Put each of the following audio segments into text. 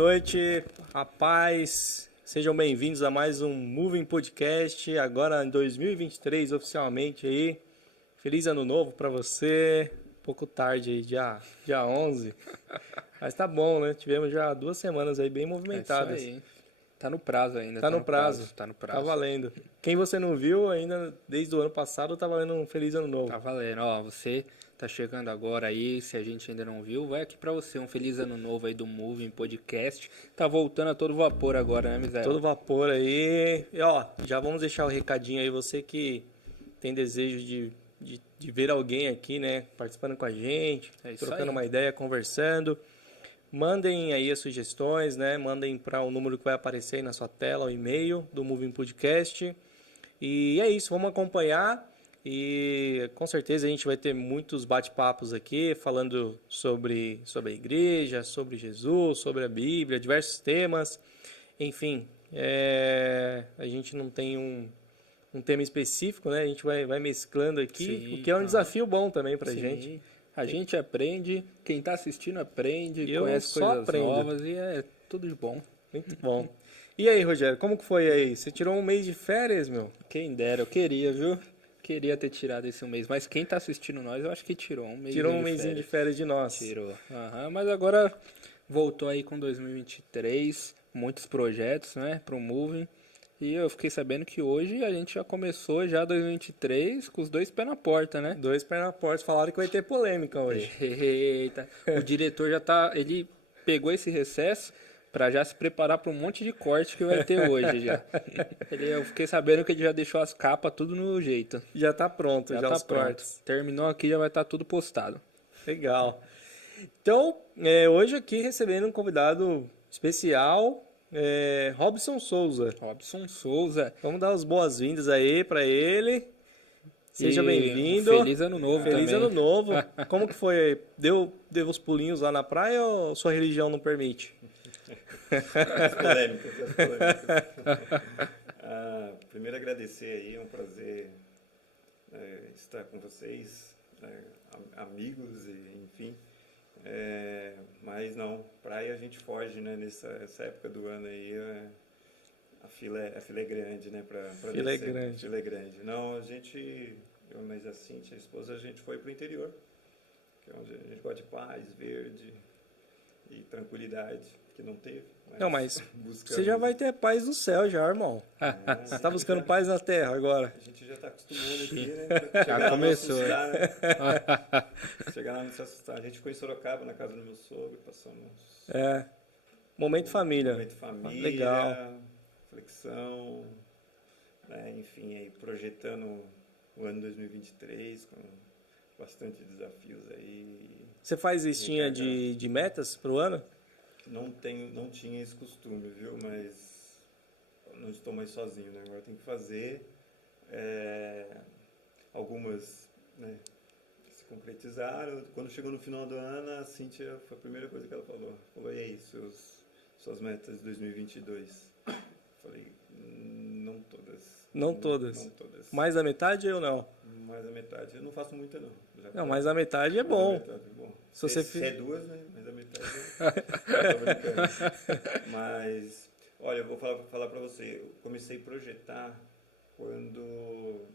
noite, rapaz. Sejam bem-vindos a mais um Moving Podcast, agora em 2023 oficialmente aí. Feliz ano novo pra você. Um pouco tarde aí, dia 11. Mas tá bom, né? Tivemos já 2 semanas aí bem movimentadas. É isso aí. Tá no prazo ainda. Tá no prazo. Tá no prazo. Tá valendo. Quem você não viu ainda desde o ano passado, tá valendo um feliz ano novo. Tá valendo. Ó, você tá chegando agora aí, se a gente ainda não viu, vai aqui pra você um feliz ano novo aí do Moving Podcast. Tá voltando a todo vapor agora, né, Misael? Todo vapor aí. E ó, já vamos deixar o recadinho aí, você que tem desejo de ver alguém aqui, né, participando com a gente, trocando uma ideia, conversando. Mandem aí as sugestões, né? Mandem para o número que vai aparecer aí na sua tela, o e-mail do Moving Podcast. E é isso, vamos acompanhar. E com certeza a gente vai ter muitos bate-papos aqui, falando sobre a igreja, sobre Jesus, sobre a Bíblia, diversos temas. Enfim, a gente não tem um tema específico, né? A gente vai mesclando aqui, Sim, o que é um desafio bom também pra gente. A gente aprende, quem tá assistindo aprende, Eu conhece só coisas aprendo. novas e é tudo de bom. Muito bom. E aí, Rogério, como que foi aí? Você tirou um mês de férias, meu? Quem dera, eu queria, viu? Queria ter tirado esse um mês, mas quem tá assistindo nós, eu acho que tirou um mês. Tirou um mêsinho de férias de nós. Tirou. Mas agora voltou aí com 2023, muitos projetos, né, pro Moving. E eu fiquei sabendo que hoje a gente já começou já 2023 com os 2 pés na porta, né? 2 pés na porta, falaram que vai ter polêmica hoje. Eita, o diretor já tá, ele pegou esse recesso pra já se preparar para um monte de corte que vai ter hoje já. Eu fiquei sabendo que ele já deixou as capas tudo no jeito. Já tá pronto, já tá os pronto. cortes. Terminou aqui, já vai estar tudo postado. Legal. Então, hoje aqui recebendo um convidado especial, Robson Souza. Robson Souza. Vamos dar as boas-vindas aí pra ele. Seja bem-vindo. Feliz ano novo também. Feliz ano novo. Como que foi? Deu os pulinhos lá na praia ou sua religião não permite? As polêmicas. Primeiro agradecer aí, é um prazer estar com vocês, amigos, e, enfim. Mas não, praia a gente foge, né? Nessa época do ano aí, a fila é grande, né? Pra fila descer. É grande. Fila é grande. Não, mas a Cintia, a esposa, a gente foi pro interior, que é onde a gente gosta de paz, verde e tranquilidade, que não teve. Não, mas você já vai ter paz no céu já, irmão. Você tá buscando paz na terra agora. A gente já tá acostumando aqui, né? Já começou. Chegar lá não se assustar. A gente ficou em Sorocaba, na casa do meu sogro, passamos... Momento família. Momento família. Legal. Flexão, né? Enfim, aí projetando o ano 2023 com bastante desafios aí. Você faz listinha de metas pro ano? Não tinha esse costume, viu? Mas não estou mais sozinho, né? Agora tem que fazer. Algumas, né, se concretizaram. Quando chegou no final do ano, a Cíntia, foi a primeira coisa que ela falou. Falou, e aí, suas metas de 2022? Falei, não todas. Não todas. Não todas. Mais da metade ou não? Mais da metade. Eu não faço muita, não. Não, mais da metade é bom. Mais da metade é bom. Se é 2, né? Mais da metade Mas, olha, eu vou falar pra você. Eu comecei a projetar quando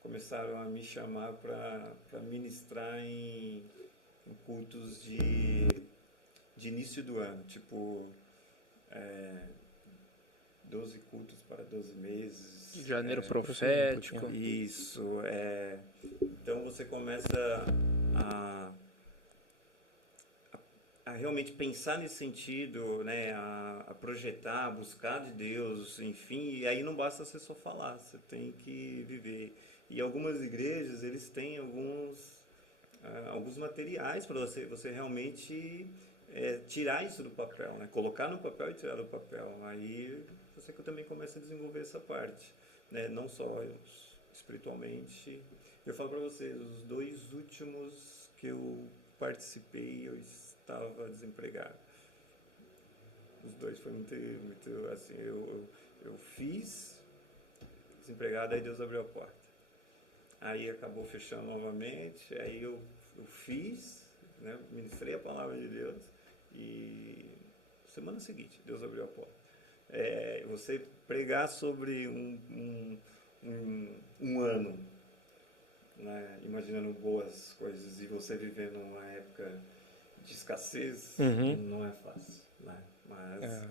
começaram a me chamar para ministrar em cultos de início do ano. Tipo, 12 cultos para 12 meses. Janeiro profético. Isso. Então você começa a realmente pensar nesse sentido, né? A projetar, a buscar de Deus, enfim. E aí não basta você só falar, você tem que viver. E algumas igrejas, eles têm alguns materiais para você realmente tirar isso do papel, né? Colocar no papel e tirar do papel. Aí você que também começa a desenvolver essa parte, né? Não só espiritualmente. Eu falo para vocês, os 2 últimos que eu participei, eu estava desempregado. Os 2 foi muito assim, eu fiz desempregado, aí Deus abriu a porta. Aí acabou fechando novamente, aí eu fiz, né, ministrei a palavra de Deus e semana seguinte, Deus abriu a porta. Você pregar sobre um ano, né, imaginando boas coisas, e você viver numa época de escassez, não é fácil, né? Mas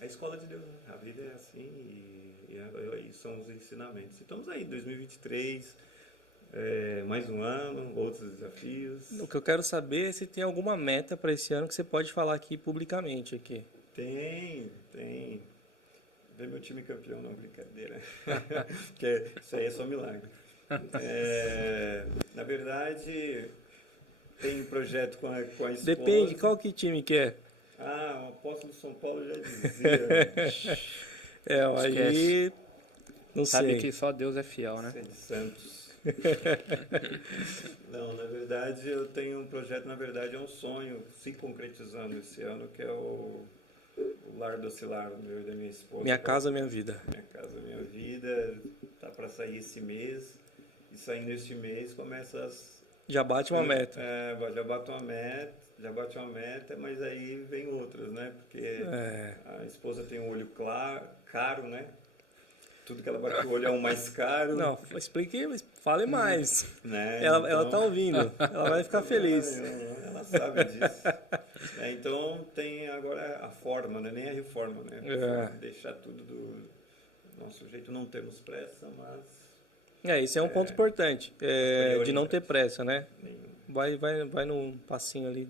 é a escola de Deus, né? A vida é assim e são os ensinamentos. Estamos aí, 2023, mais um ano, outros desafios. O que eu quero saber é se tem alguma meta para esse ano que você pode falar aqui publicamente aqui. Tem. Ver meu time campeão, não, brincadeira. Porque isso aí é só milagre. Na verdade, tem projeto com a esposa. Depende, qual que time que é? O apóstolo São Paulo já dizia. Aí não Sabe sei. que só Deus é fiel, né? Você é de Santos. Não, na verdade eu tenho um projeto, na verdade é um sonho se concretizando esse ano, que é o Lar Docilar, o meu e da minha esposa. Minha casa, minha vida. Minha casa, minha vida. Tá para sair esse mês. E saindo este mês começa as... Já bate uma meta. Já bate uma meta, mas aí vem outras, né? Porque a esposa tem um olho caro, né? Tudo que ela bate o olho é o mais caro. Não, explique, fale mais. Né? Ela tá ouvindo, ela vai ficar feliz. Ela sabe disso. Então tem agora a forma, né? Nem a reforma, né? Deixar tudo do nosso jeito, não temos pressa, mas... Isso é um ponto importante, de não ter pressa, né? Vai num passinho ali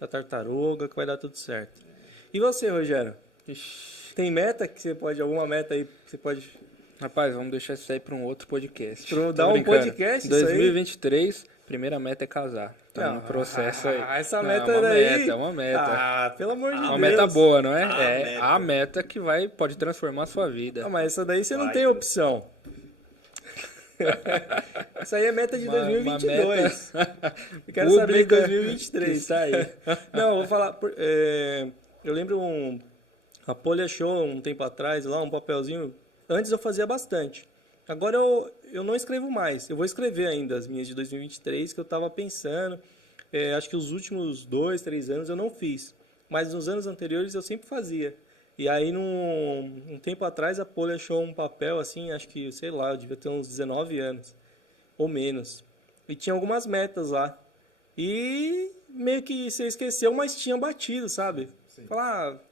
da tartaruga que vai dar tudo certo. E você, Rogério? Tem meta que você pode, alguma meta aí que você pode... Rapaz, vamos deixar isso aí para um outro podcast. Dar um podcast, 2023, primeira meta é casar. Tá no processo aí. Essa meta daí... É uma meta. Pelo amor de Deus. Uma meta boa, não é? A meta que pode transformar a sua vida. Mas essa daí você não tem opção. Isso aí é meta de 2022. Eu quero saber em 2023. Isso aí. Não, eu vou falar... eu lembro a Poli achou um tempo atrás lá um papelzinho. Antes eu fazia bastante. Agora eu não escrevo mais. Eu vou escrever ainda as minhas de 2023 que eu estava pensando. Acho que os últimos 2, 3 anos eu não fiz. Mas nos anos anteriores eu sempre fazia. E aí, um tempo atrás, a Poli achou um papel assim, acho que, sei lá, eu devia ter uns 19 anos. Ou menos. E tinha algumas metas lá. E meio que você esqueceu, mas tinha batido, sabe? Falar...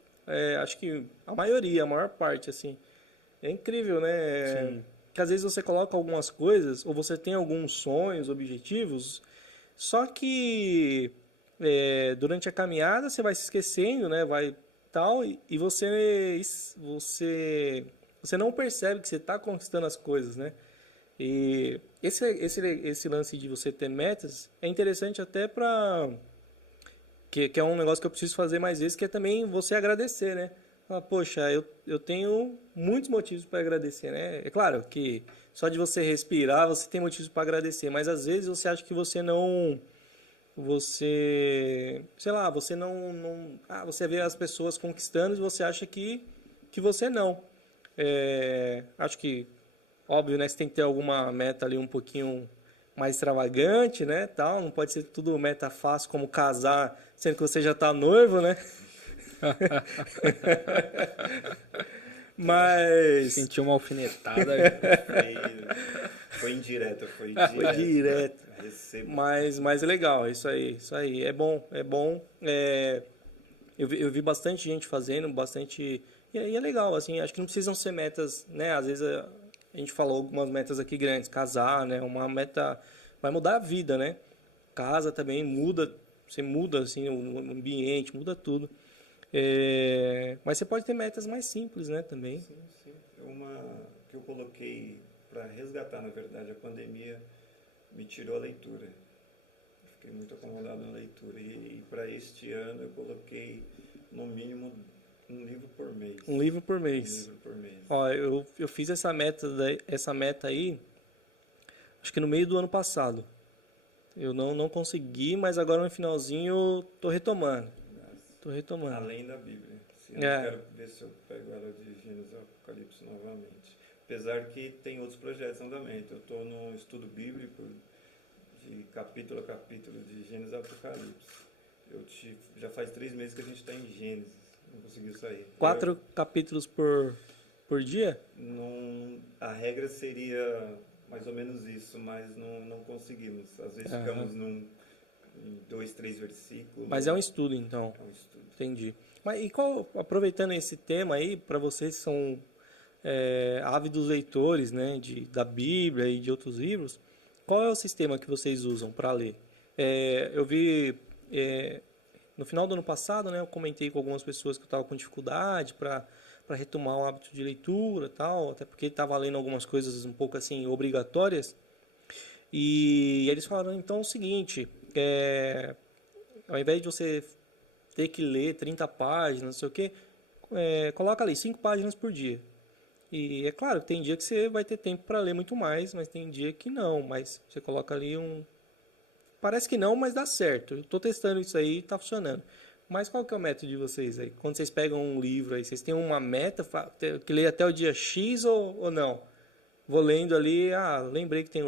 acho que a maior parte, assim. É incrível, né? Sim. Que às vezes você coloca algumas coisas, ou você tem alguns sonhos, objetivos, só que durante a caminhada você vai se esquecendo, né? Vai tal, e você não percebe que você está conquistando as coisas, né? E esse lance de você ter metas é interessante até para... Que é um negócio que eu preciso fazer mais vezes, que é também você agradecer, né? Poxa, eu tenho muitos motivos para agradecer, né? É claro que só de você respirar, você tem motivos para agradecer, mas às vezes você acha que você não... sei lá, você não você vê as pessoas conquistando e você acha que você não. Acho que, óbvio, né? Você tem que ter alguma meta ali um pouquinho mais extravagante, né, tal, não pode ser tudo meta fácil como casar, sendo que você já tá noivo, né? Mas... Senti uma alfinetada. Foi indireta, foi direto. Mas é legal, isso aí, é bom. Eu vi bastante gente fazendo, bastante... E é legal, assim, acho que não precisam ser metas, né, às vezes... A gente falou algumas metas aqui grandes, casar, né? Uma meta vai mudar a vida, né? Casa também muda, você muda assim o ambiente, muda tudo. Mas você pode ter metas mais simples, né? Também. Sim. Uma que eu coloquei para resgatar, na verdade, a pandemia me tirou a leitura. Fiquei muito acomodado na leitura e para este ano eu coloquei no mínimo um livro por mês. Um livro por mês. Ó, eu fiz essa meta aí, acho que no meio do ano passado. Eu não consegui, mas agora no finalzinho tô retomando. Além da Bíblia. Eu quero ver se eu pego ela de Gênesis e Apocalipse novamente. Apesar que tem outros projetos em andamento. Eu estou num estudo bíblico de capítulo a capítulo de Gênesis e Apocalipse. Já faz 3 meses que a gente está em Gênesis, não conseguiu sair. 4 capítulos por dia? Não, a regra seria mais ou menos isso, mas não conseguimos. Às vezes ficamos em 2, 3 versículos. Mas é um estudo, então. É um estudo. Entendi. Mas e aproveitando esse tema aí, para vocês que são ávidos leitores, né, da Bíblia e de outros livros, qual é o sistema que vocês usam para ler? Eu vi no final do ano passado, né, eu comentei com algumas pessoas que eu estava com dificuldade para retomar o hábito de leitura, tal, até porque estava lendo algumas coisas um pouco assim obrigatórias. E eles falaram então o seguinte, ao invés de você ter que ler 30 páginas, não sei o quê, coloca ali 5 páginas por dia. E é claro que tem dia que você vai ter tempo para ler muito mais, mas tem dia que não. Mas você coloca ali Parece que não, mas dá certo. Eu estou testando isso aí e está funcionando. Mas qual que é o método de vocês aí? Quando vocês pegam um livro aí, vocês têm uma meta que ler até o dia X ou não? Vou lendo ali, lembrei que tenho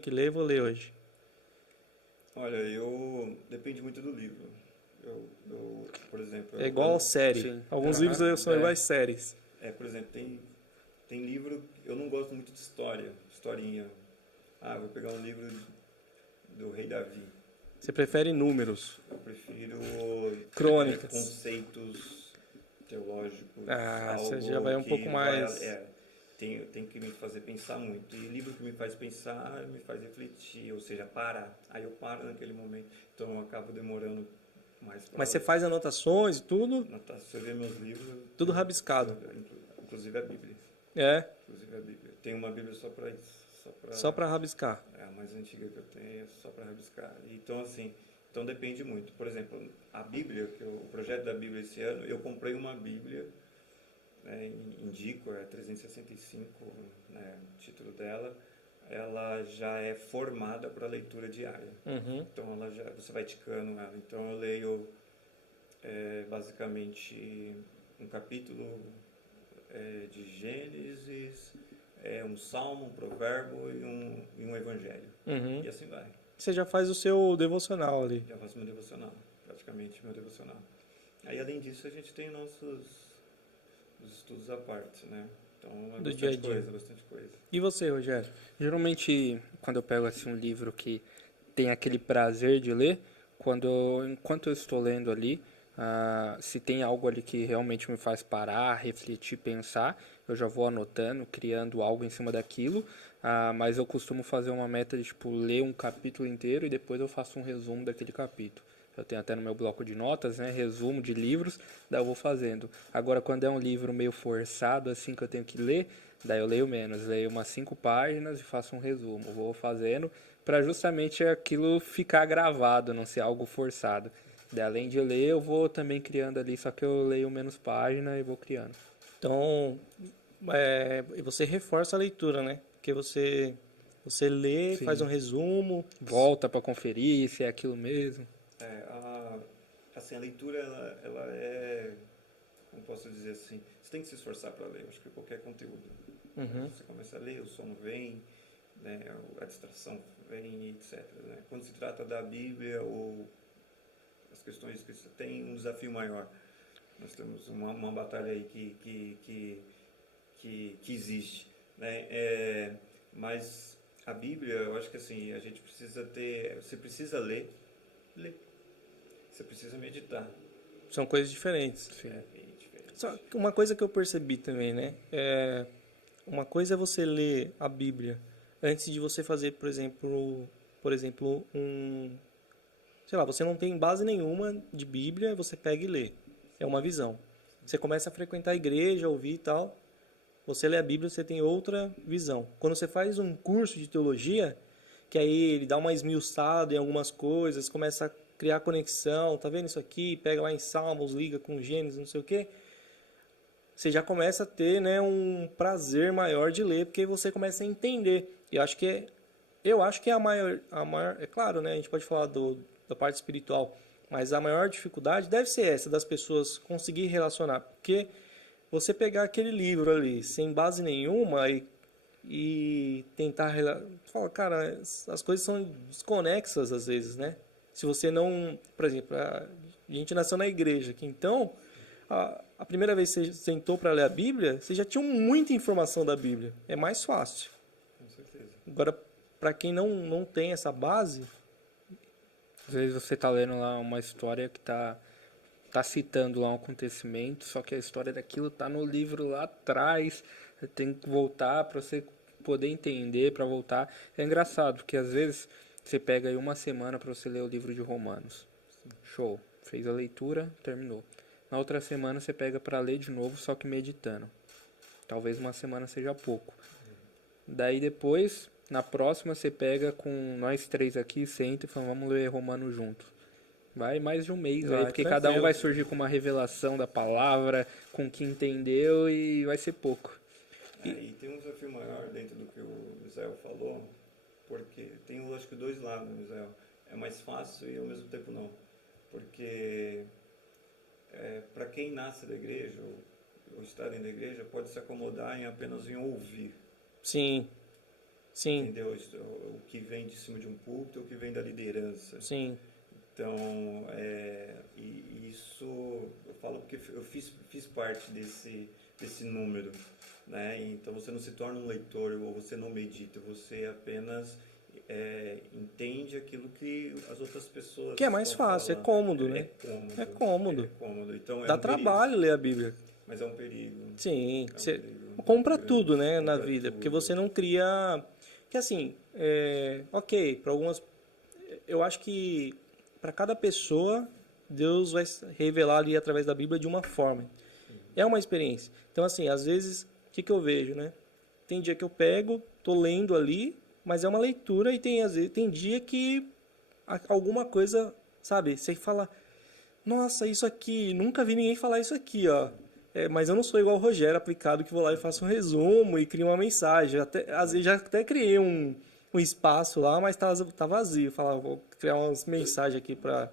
que ler, vou ler hoje. Olha, depende muito do livro. Por exemplo... É igual série. Sim. Alguns livros são iguais séries. Por exemplo, tem livro... Eu não gosto muito de historinha. Vou pegar um livro do Rei Davi. Você prefere números? Eu prefiro... crônicas. Conceitos teológicos. Você já vai um pouco mais... Tem que me fazer pensar muito. E livro que me faz pensar, me faz refletir, ou seja, parar. Aí eu paro naquele momento. Então eu acabo demorando mais. Mas você faz anotações e tudo? Você vê meus livros. Tudo rabiscado. Inclusive a Bíblia. Inclusive a Bíblia. Tem uma Bíblia só para isso. Só para rabiscar. É a mais antiga que eu tenho, só para rabiscar. Então assim, depende muito. Por exemplo, a Bíblia, o projeto da Bíblia esse ano, eu comprei uma Bíblia. Indico, 365, né, o título dela, ela já é formada para leitura diária. Então você vai ticando ela. Então eu leio basicamente um capítulo de Gênesis, um salmo, um provérbio e um evangelho. E assim vai. Você já faz o seu devocional ali? Já faço meu devocional, praticamente meu devocional. Aí além disso a gente tem os estudos à parte, né? Então do dia a dia. Bastante coisa. E você, Rogério? Geralmente, quando eu pego assim, um livro que tem aquele prazer de ler, enquanto eu estou lendo ali, se tem algo ali que realmente me faz parar, refletir, pensar, eu já vou anotando, criando algo em cima daquilo, mas eu costumo fazer uma meta de ler um capítulo inteiro e depois eu faço um resumo daquele capítulo. Eu tenho até no meu bloco de notas, né, resumo de livros, daí eu vou fazendo. Agora, quando é um livro meio forçado, assim, que eu tenho que ler, daí eu leio menos, leio umas 5 páginas e faço um resumo. Vou fazendo para justamente aquilo ficar gravado, não ser algo forçado. Daí, além de ler, eu vou também criando ali, só que eu leio menos páginas e vou criando. Então, você reforça a leitura, né? Porque você lê, Sim. Faz um resumo... Volta para conferir se é aquilo mesmo. Assim, a leitura, ela é, como posso dizer assim, você tem que se esforçar para ler, acho que qualquer conteúdo. Você começa a ler, o sono vem, né, a distração vem, etc. Né? Quando se trata da Bíblia ou as questões que você tem, um desafio maior. Nós temos uma batalha aí que existe. Né? Mas a Bíblia, eu acho que assim, a gente precisa você precisa ler. Você precisa meditar. São coisas diferentes. Sim. Bem diferente. Só que uma coisa que eu percebi também, né? Uma coisa é você ler a Bíblia antes de você fazer, por exemplo, sei lá, você não tem base nenhuma de Bíblia, você pega e lê. É uma visão. Você começa a frequentar a igreja, ouvir e tal. Você lê a Bíblia, você tem outra visão. Quando você faz um curso de teologia, que aí ele dá uma esmiuçada em algumas coisas, começa a criar conexão, tá vendo isso aqui? Pega lá em Salmos, liga com Gênesis, não sei o quê. Você já começa a ter, né, um prazer maior de ler, porque você começa a entender. Eu acho que é a maior, é claro, né, a gente pode falar da parte espiritual, mas a maior dificuldade deve ser essa, das pessoas conseguir relacionar, porque você pegar aquele livro ali, sem base nenhuma, e tentar falar, cara, as coisas são desconexas às vezes, né? Se você não... Por exemplo, a gente nasceu na igreja aqui, então... A primeira vez que você sentou para ler a Bíblia, você já tinha muita informação da Bíblia. É mais fácil. Com certeza. Agora, para quem não tem essa base... Às vezes você tá lendo lá uma história que tá citando lá um acontecimento, só que a história daquilo tá no livro lá atrás. Você tem que voltar para você poder entender, para voltar. É engraçado, porque às vezes você pega aí uma semana para você ler o livro de Romanos. Show. Fez a leitura, terminou. Na outra semana você pega para ler de novo, só que meditando. Talvez uma semana seja pouco. Daí depois, na próxima, você pega com nós 3 aqui, senta e fala, vamos ler Romanos junto. Vai mais de um mês aí, porque cada um vai surgir com uma revelação da palavra, com o que entendeu e vai ser pouco. E tem um desafio maior dentro do que o Misael falou, porque tem, acho que, 2 lados, Misael. É mais fácil e ao mesmo tempo não. Porque... para quem nasce da igreja ou está dentro da igreja, pode se acomodar em apenas em ouvir. Sim. Entendeu? O que vem de cima de um púlpito, o que vem da liderança. Sim. Então, e isso eu falo porque eu fiz parte desse número, né? Então você não se torna um leitor ou você não medita, você apenas entende aquilo que as outras pessoas... Que é mais fácil, é cômodo, né? É cômodo. Então, dá trabalho ler a Bíblia. Mas é um perigo. Sim, você compra tudo, né, na vida, porque você não cria... Que assim, ok, para algumas... Eu acho que para cada pessoa, Deus vai revelar ali através da Bíblia de uma forma. É uma experiência. Então, assim, às vezes, o que eu vejo, né? Tem dia que eu pego, tô lendo ali, mas é uma leitura e tem dia que alguma coisa, sabe, você fala, nossa, isso aqui, nunca vi ninguém falar isso aqui, ó. Mas eu não sou igual o Rogério aplicado, que vou lá e faço um resumo e crio uma mensagem. Às vezes já até criei um espaço lá, mas tá vazio. Falava, vou criar umas mensagens aqui pra,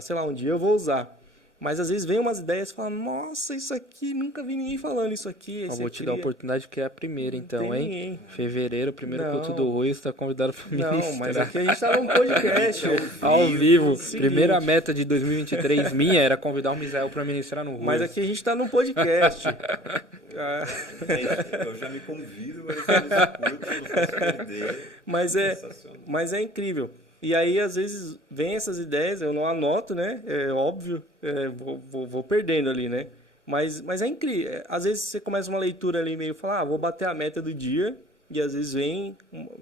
sei lá, um dia eu vou usar. Mas às vezes vem umas ideias e fala, nossa, isso aqui, nunca vi ninguém falando isso aqui. Eu vou te dar a oportunidade, porque é a primeira, então, hein? Ninguém. Fevereiro, primeiro culto do Rui, você está convidado para ministrar. Não, mas aqui a gente tá num podcast. Ao vivo. Seguinte. Primeira meta de 2023 minha era convidar o Misael para ministrar no Rui. Mas aqui a gente tá num podcast. Eu já me convido, mas eu não posso perder. Mas é incrível. E aí, às vezes, vem essas ideias, eu não anoto, né? É óbvio, vou perdendo ali, né? Mas é incrível. Às vezes você começa uma leitura ali meio, fala, vou bater a meta do dia, e às vezes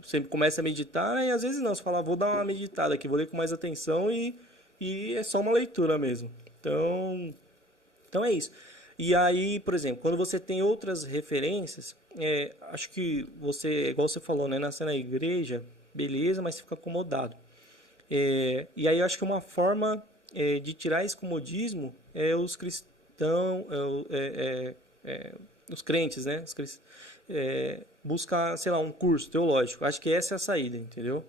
você começa a meditar, e às vezes não, você fala, vou dar uma meditada aqui, vou ler com mais atenção, e é só uma leitura mesmo. Então é isso. E aí, por exemplo, quando você tem outras referências, acho que você, igual você falou, né? Nascer na igreja, beleza, mas você fica acomodado. E aí eu acho que uma forma de tirar esse comodismo é os cristãos, os crentes, né? Buscar, sei lá, um curso teológico. Acho que essa é a saída, entendeu?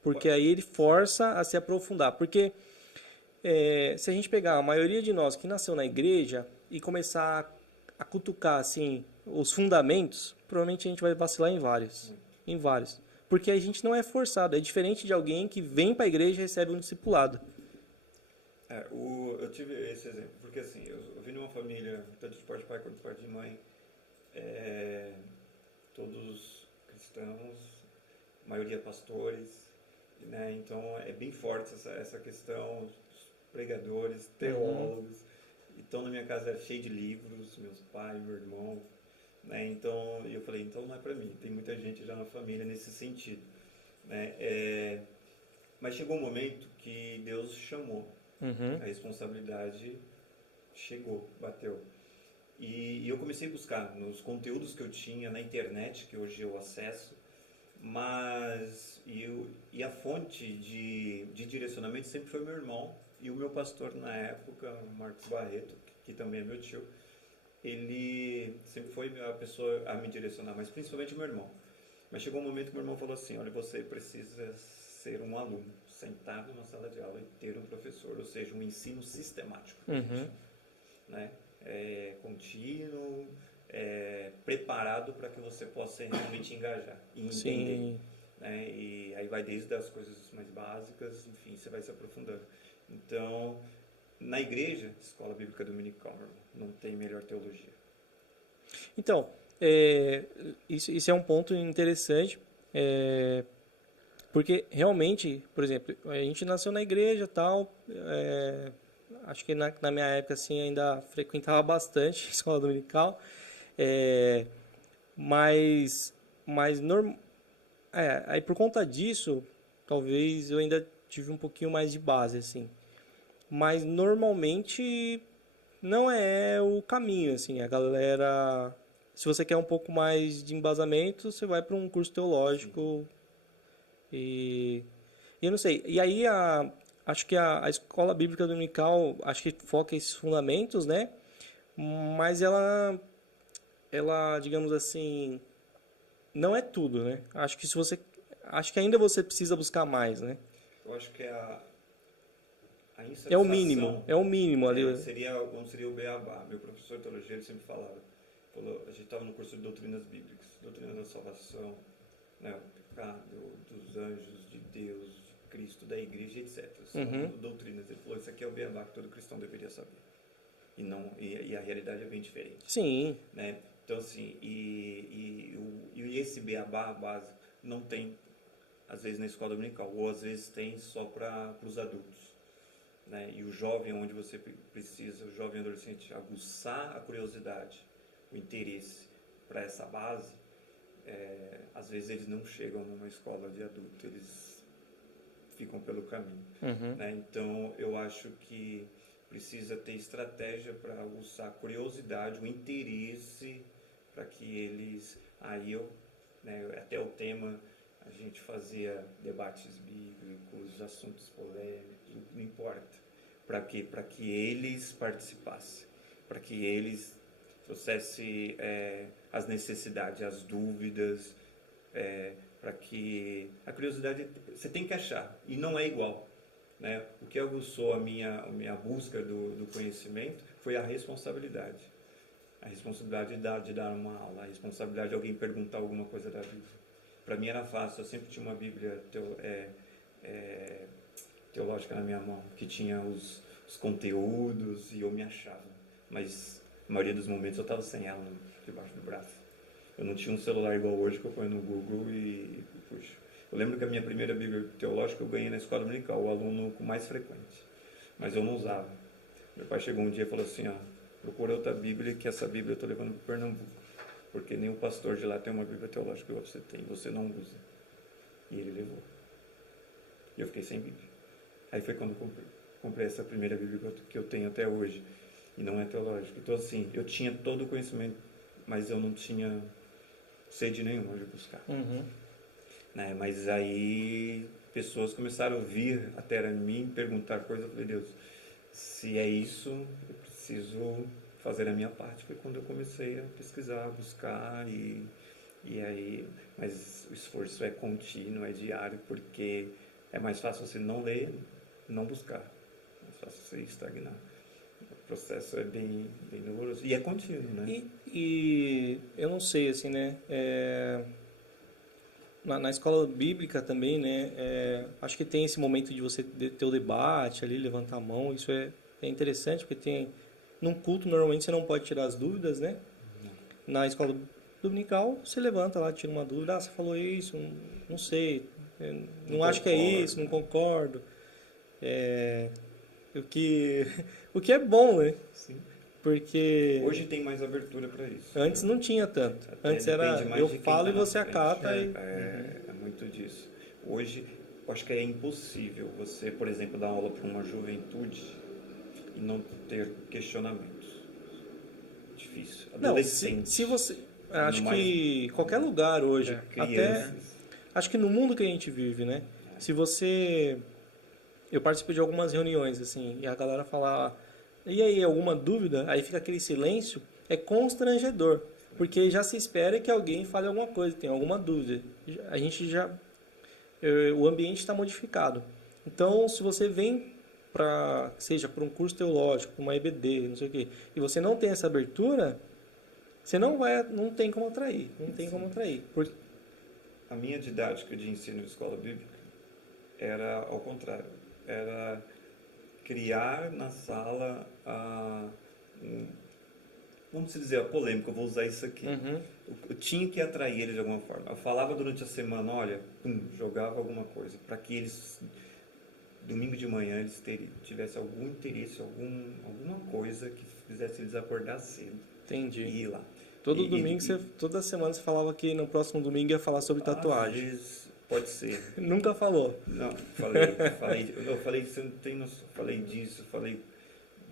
Porque aí ele força a se aprofundar. Porque se a gente pegar a maioria de nós que nasceu na igreja e começar a cutucar assim, os fundamentos, provavelmente a gente vai vacilar em vários. Porque a gente não é forçado. É diferente de alguém que vem para a igreja e recebe um discipulado. Eu tive esse exemplo, porque assim, eu vim de uma família, tanto de parte de pai quanto de parte de mãe, todos cristãos, maioria pastores, né? Então é bem forte essa questão, pregadores, teólogos. Então na minha casa era cheio de livros, meus pais, meu irmão. Né? Então eu falei, então não é para mim, tem muita gente já na família nesse sentido, né? Mas chegou um momento que Deus chamou, a responsabilidade chegou, bateu, e eu comecei a buscar nos conteúdos que eu tinha na internet, que hoje eu acesso, mas e a fonte de direcionamento sempre foi meu irmão e o meu pastor na época, Marcos Barreto, que também é meu tio. Ele sempre foi a pessoa a me direcionar, mas principalmente o meu irmão. Mas chegou um momento que meu irmão falou assim, olha, você precisa ser um aluno, sentado na sala de aula e ter um professor, ou seja, um ensino sistemático, né? Contínuo, preparado para que você possa realmente engajar e entender. né? E aí vai desde as coisas mais básicas, enfim, você vai se aprofundando. Então, na igreja, escola bíblica dominical, não tem melhor teologia. Então, isso é um ponto interessante, porque realmente, por exemplo, a gente nasceu na igreja e tal, acho que na minha época assim, ainda frequentava bastante a escola dominical, mas aí por conta disso, talvez eu ainda tive um pouquinho mais de base, assim. Mas normalmente não é o caminho, assim. A galera, se você quer um pouco mais de embasamento, você vai para um curso teológico. E eu não sei. E aí acho que a escola bíblica dominical, acho que foca esses fundamentos, né? Mas ela, digamos assim, não é tudo, né? Acho que ainda você precisa buscar mais, né? Eu acho que a insatisfação... É o mínimo ali. Como seria o beabá. Meu professor de teologia, ele sempre falava, a gente estava no curso de doutrinas bíblicas, doutrina da salvação, né, o pecado, dos anjos, de Deus, de Cristo, da igreja, etc. São doutrinas. Ele falou, isso aqui é o beabá que todo cristão deveria saber. E a realidade é bem diferente. Sim. Né? Então, assim, e esse beabá básico não tem, às vezes, na escola dominical, ou às vezes tem só para os adultos. Né? E o jovem, onde você precisa, o jovem adolescente, aguçar a curiosidade, o interesse para essa base, às vezes eles não chegam numa escola de adulto, eles ficam pelo caminho. Né? Então, eu acho que precisa ter estratégia para aguçar a curiosidade, o interesse, para que eles... até o tema, a gente fazia debates bíblicos, assuntos polêmicos, não importa. Para quê? Para que eles participassem, para que eles trouxessem as necessidades, as dúvidas, para que a curiosidade você tem que achar, e não é igual. Né? O que aguçou a minha busca do conhecimento foi a responsabilidade. A responsabilidade de dar uma aula, a responsabilidade de alguém perguntar alguma coisa da Bíblia. Para mim era fácil, eu sempre tinha uma Bíblia teológica na minha mão, que tinha os conteúdos e eu me achava. Mas a maioria dos momentos eu estava sem ela debaixo do braço. Eu não tinha um celular igual hoje que eu ponho no Google e puxa. Eu lembro que a minha primeira Bíblia teológica eu ganhei na escola dominical, o aluno com mais frequente. Mas eu não usava. Meu pai chegou um dia e falou assim, procura outra Bíblia, que essa Bíblia eu estou levando para Pernambuco. Porque nem o pastor de lá tem uma Bíblia teológica que você tem, você não usa. E ele levou. E eu fiquei sem Bíblia. Aí foi quando eu comprei essa primeira Bíblia que eu tenho até hoje. E não é teológica. Então assim, eu tinha todo o conhecimento, mas eu não tinha sede nenhuma de buscar. Né? Mas aí pessoas começaram a vir até a mim, perguntar coisas. Eu falei, Deus, se é isso, eu preciso fazer a minha parte. Foi quando eu comecei a pesquisar, a buscar e aí, mas o esforço é contínuo, é diário, porque é mais fácil você não ler, não buscar. É mais fácil você estagnar. O processo é bem doloroso e é contínuo, né? E eu não sei, assim, né? Na escola bíblica também, né? Acho que tem esse momento de você ter o debate ali, levantar a mão. Isso é interessante, porque num culto, normalmente, você não pode tirar as dúvidas, né? Na escola dominical, você levanta lá, tira uma dúvida. Você falou isso, não sei. Não acho que é isso, não concordo. O que é bom, né? Sim. Porque... Hoje tem mais abertura para isso. Antes não tinha tanto. Antes era eu falo e você acata. É muito disso. Hoje, eu acho que é impossível você, por exemplo, dar aula para uma juventude e não ter questionamentos. Difícil. Adolescente. Não, se você... Acho que qualquer lugar hoje, até... Acho que no mundo que a gente vive, né? Se você... Eu participo de algumas reuniões, assim, e a galera fala... E aí, alguma dúvida? Aí fica aquele silêncio. É constrangedor. Porque já se espera que alguém fale alguma coisa, tem alguma dúvida. A gente já... O ambiente está modificado. Então, se você vem seja para um curso teológico, uma EBD, não sei o quê, e você não tem essa abertura, você não tem como atrair. Não tem como atrair. a minha didática de ensino de escola bíblica era ao contrário. Era criar na sala vamos dizer, a polêmica, eu vou usar isso aqui. Eu tinha que atrair eles de alguma forma. Eu falava durante a semana, olha, jogava alguma coisa, para que eles, domingo de manhã, eles tivessem algum interesse, alguma coisa que fizesse eles acordar cedo. Entendi. E ir lá. Toda semana você falava que no próximo domingo ia falar sobre tatuagem. Às vezes, pode ser. Nunca falou. Não, falei, você não tem noção, falei disso, falei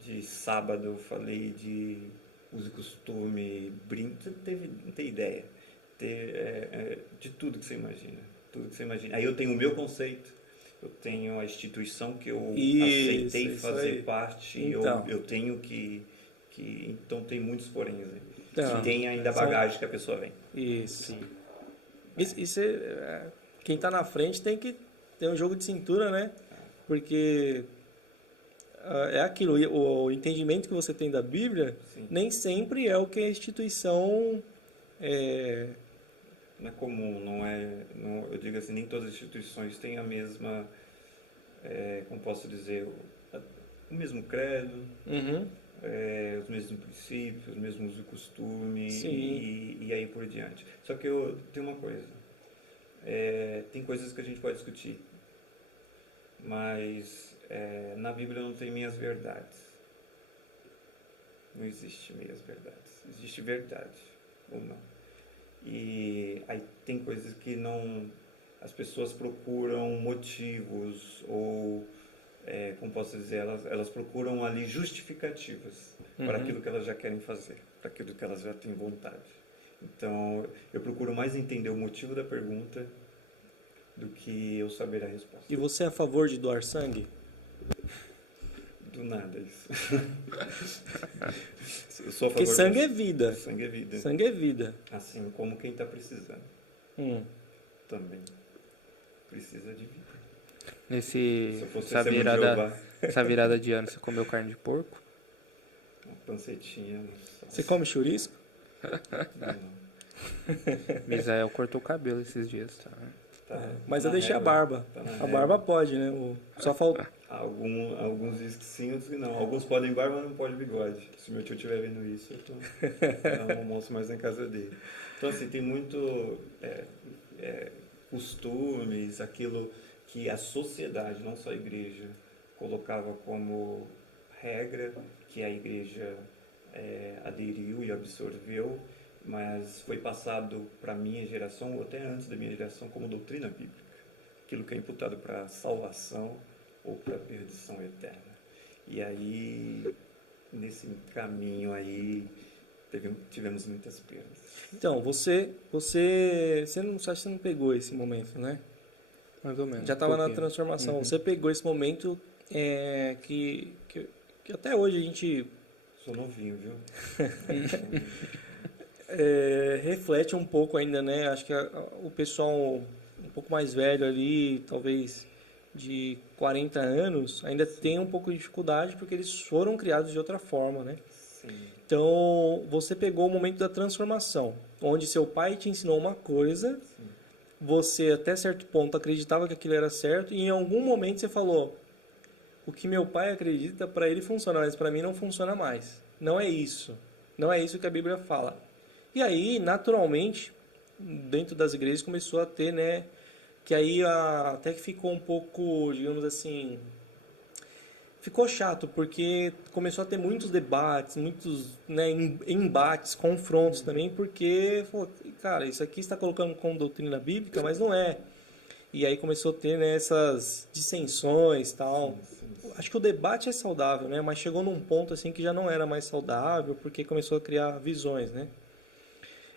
de sábado, falei de uso e costume, brinco, não tem ideia. De tudo que você imagina. Tudo que você imagina. Aí eu tenho o meu conceito, eu tenho a instituição que eu aceitei fazer parte, então. eu tenho que. Então tem muitos poréns aí. Então, e tem ainda a bagagem que a pessoa vem. Isso. Quem está na frente tem que ter um jogo de cintura, né? Porque é aquilo, o entendimento que você tem da Bíblia, sim, nem sempre é o que a instituição... Não é comum, eu digo assim, nem todas as instituições têm a mesma, como posso dizer, o mesmo credo, os mesmos princípios, os mesmos usos e costumes, e aí por diante. Só que eu tenho uma coisa, tem coisas que a gente pode discutir, mas na Bíblia não tem meias verdades. Não existe meias verdades. Existe verdade ou não. E aí tem coisas que não... As pessoas procuram motivos ou, como posso dizer, elas procuram ali justificativas para aquilo que elas já querem fazer, para aquilo que elas já têm vontade. Então, eu procuro mais entender o motivo da pergunta do que eu saber a resposta. E você é a favor de doar sangue? Do nada isso. Eu sou a favor. Porque sangue é vida. Sangue é vida. Sangue é vida. Assim como quem está precisando. Também precisa de vida. Essa virada de ano, você comeu carne de porco? Uma pancetinha. Você come churisco? Não. Misael cortou o cabelo esses dias, tá? Mas eu deixei a barba. A barba pode, né? Só falta. Alguns dizem que sim, outros que não. Alguns podem barba, mas não pode bigode. Se meu tio estiver vendo isso, eu não almoço mais na casa dele. Então, assim, tem muito costumes, aquilo que a sociedade, não só a igreja, colocava como regra, que a igreja aderiu e absorveu, mas foi passado para a minha geração, ou até antes da minha geração, como doutrina bíblica. Aquilo que é imputado para salvação ou para perdição eterna. E aí, nesse caminho aí, tivemos muitas perdas. Então, você não pegou esse momento, né? Mais ou menos. Já estava na transformação. Você pegou esse momento que até hoje a gente... Sou novinho, viu? reflete um pouco ainda, né? Acho que o pessoal um pouco mais velho ali, talvez de 40 anos, ainda tem um pouco de dificuldade porque eles foram criados de outra forma, né? Sim. Então, você pegou o momento da transformação, onde seu pai te ensinou uma coisa, sim, você até certo ponto acreditava que aquilo era certo e em algum momento você falou, o que meu pai acredita, para ele funciona, mas para mim não funciona mais. Não é isso. Não é isso que a Bíblia fala. E aí, naturalmente, dentro das igrejas começou a ter, né, que aí até que ficou um pouco, digamos assim, ficou chato, porque começou a ter muitos debates, muitos, né, embates, confrontos também, porque, cara, isso aqui está colocando como doutrina bíblica, mas não é. E aí começou a ter, né, essas dissensões e tal. Acho que o debate é saudável, né, mas chegou num ponto assim que já não era mais saudável, porque começou a criar visões, né.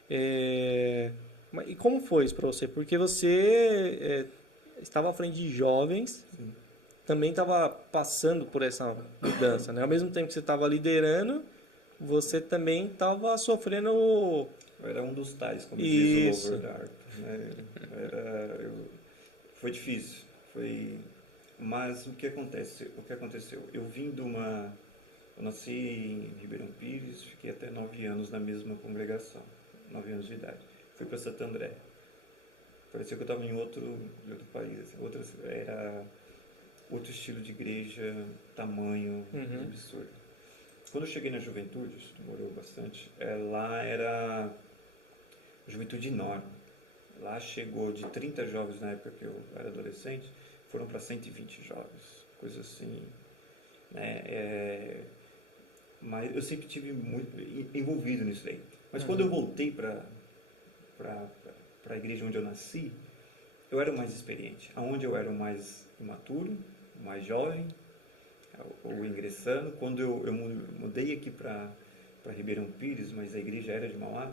E como foi isso para você? Porque você estava à frente de jovens, sim, também estava passando por essa mudança, né? Ao mesmo tempo que você estava liderando, você também estava sofrendo... Eu era um dos tais, como diz o Lover Dark, né? Foi difícil, mas o que aconteceu? Eu nasci em Ribeirão Pires, fiquei até 9 anos na mesma congregação, 9 anos de idade. Fui para Santo André. Parecia que eu estava em outro país. Assim, era outro estilo de igreja, tamanho, absurdo. Quando eu cheguei na juventude, isso demorou bastante, lá era juventude enorme. Lá chegou de 30 jovens na época que eu era adolescente, foram para 120 jovens, coisa assim, né? Mas eu sempre tive muito envolvido nisso aí. Mas quando eu voltei para a igreja onde eu nasci, eu era o mais experiente. Aonde eu era o mais imaturo, o mais jovem, ou ingressando. Quando eu mudei aqui para Ribeirão Pires, mas a igreja era de Mauá,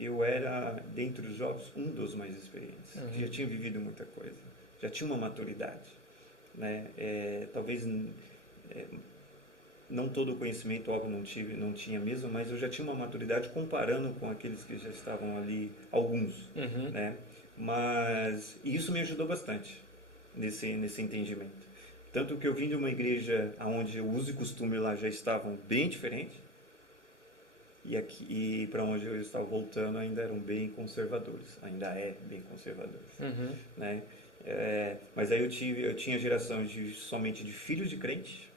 eu era, dentre os jovens, um dos mais experientes. Já tinha vivido muita coisa, já tinha uma maturidade, né? Talvez não todo o conhecimento, óbvio, não tinha mesmo, mas eu já tinha uma maturidade comparando com aqueles que já estavam ali, alguns, né? Mas isso me ajudou bastante nesse entendimento. Tanto que eu vim de uma igreja onde o uso e costume lá já estavam bem diferentes, e para onde eu estava voltando ainda eram bem conservadores, ainda é bem conservadores, né? Mas aí eu tinha geração somente de filhos de crente,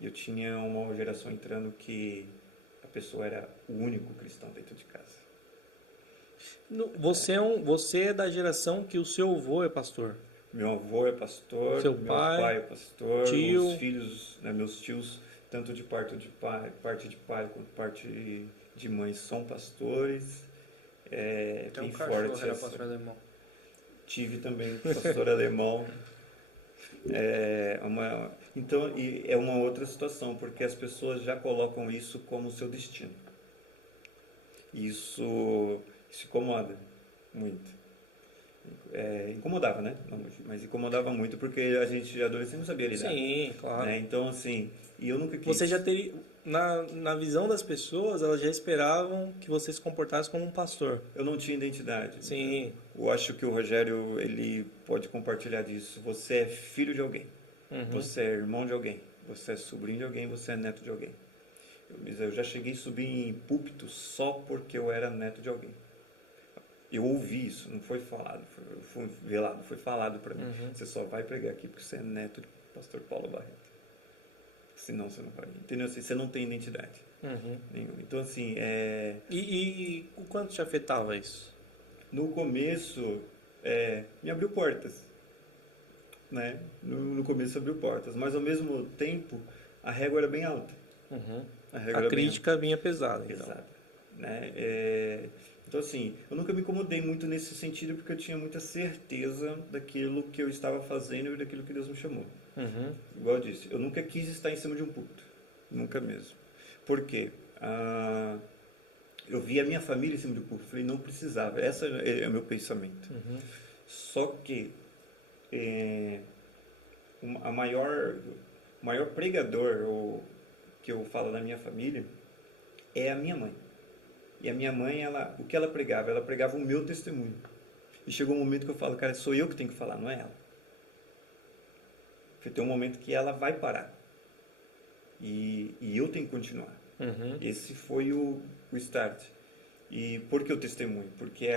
e eu tinha uma geração entrando que a pessoa era o único cristão dentro de casa. Você é da geração que o seu avô é pastor? Meu avô é pastor, seu meu pai é pastor, tio. os filhos, né, meus tios, tanto de parte de pai quanto parte de mãe, são pastores. Tem um bem cachorro, forte era pastor alemão. Tive também pastor alemão. Então, é uma outra situação, porque as pessoas já colocam isso como seu destino. Isso incomoda muito. Incomodava, né? Não, mas incomodava muito, porque a gente, adolescente, não sabia lidar. Sim, claro. Né? Então, assim, e eu nunca quis. Você já teria, na visão das pessoas, elas já esperavam que você se comportasse como um pastor. Eu não tinha identidade. Sim. Eu acho que o Rogério, ele pode compartilhar disso. Você é filho de alguém. Você é irmão de alguém. Você é sobrinho de alguém. Você é neto de alguém. Eu já cheguei a subir em púlpito só porque eu era neto de alguém. Eu ouvi isso, não foi falado, foi velado, foi falado para mim. Você só vai pregar aqui porque você é neto do pastor Paulo Barreto. Senão você não vai. Entendeu? Assim, você não tem identidade nenhuma. Então, assim, E o quanto te afetava isso? No começo, me abriu portas. Né? No começo abriu portas, mas ao mesmo tempo a régua era bem alta. A crítica vinha pesada. Então. Pesada. Né? Então, assim, eu nunca me incomodei muito nesse sentido, porque eu tinha muita certeza daquilo que eu estava fazendo e daquilo que Deus me chamou. Igual eu disse, eu nunca quis estar em cima de um púlpito. Nunca mesmo. Por quê? Eu vi a minha família em cima de um púlpito. Falei, não precisava. Esse é o meu pensamento. Só que o maior pregador que eu falo da minha família é a minha mãe. E a minha mãe, o que ela pregava o meu testemunho. E chegou um momento que eu falo, cara, sou eu que tenho que falar, não é ela. Porque tem um momento que ela vai parar. E eu tenho que continuar. Esse foi o start. E por que o testemunho? Porque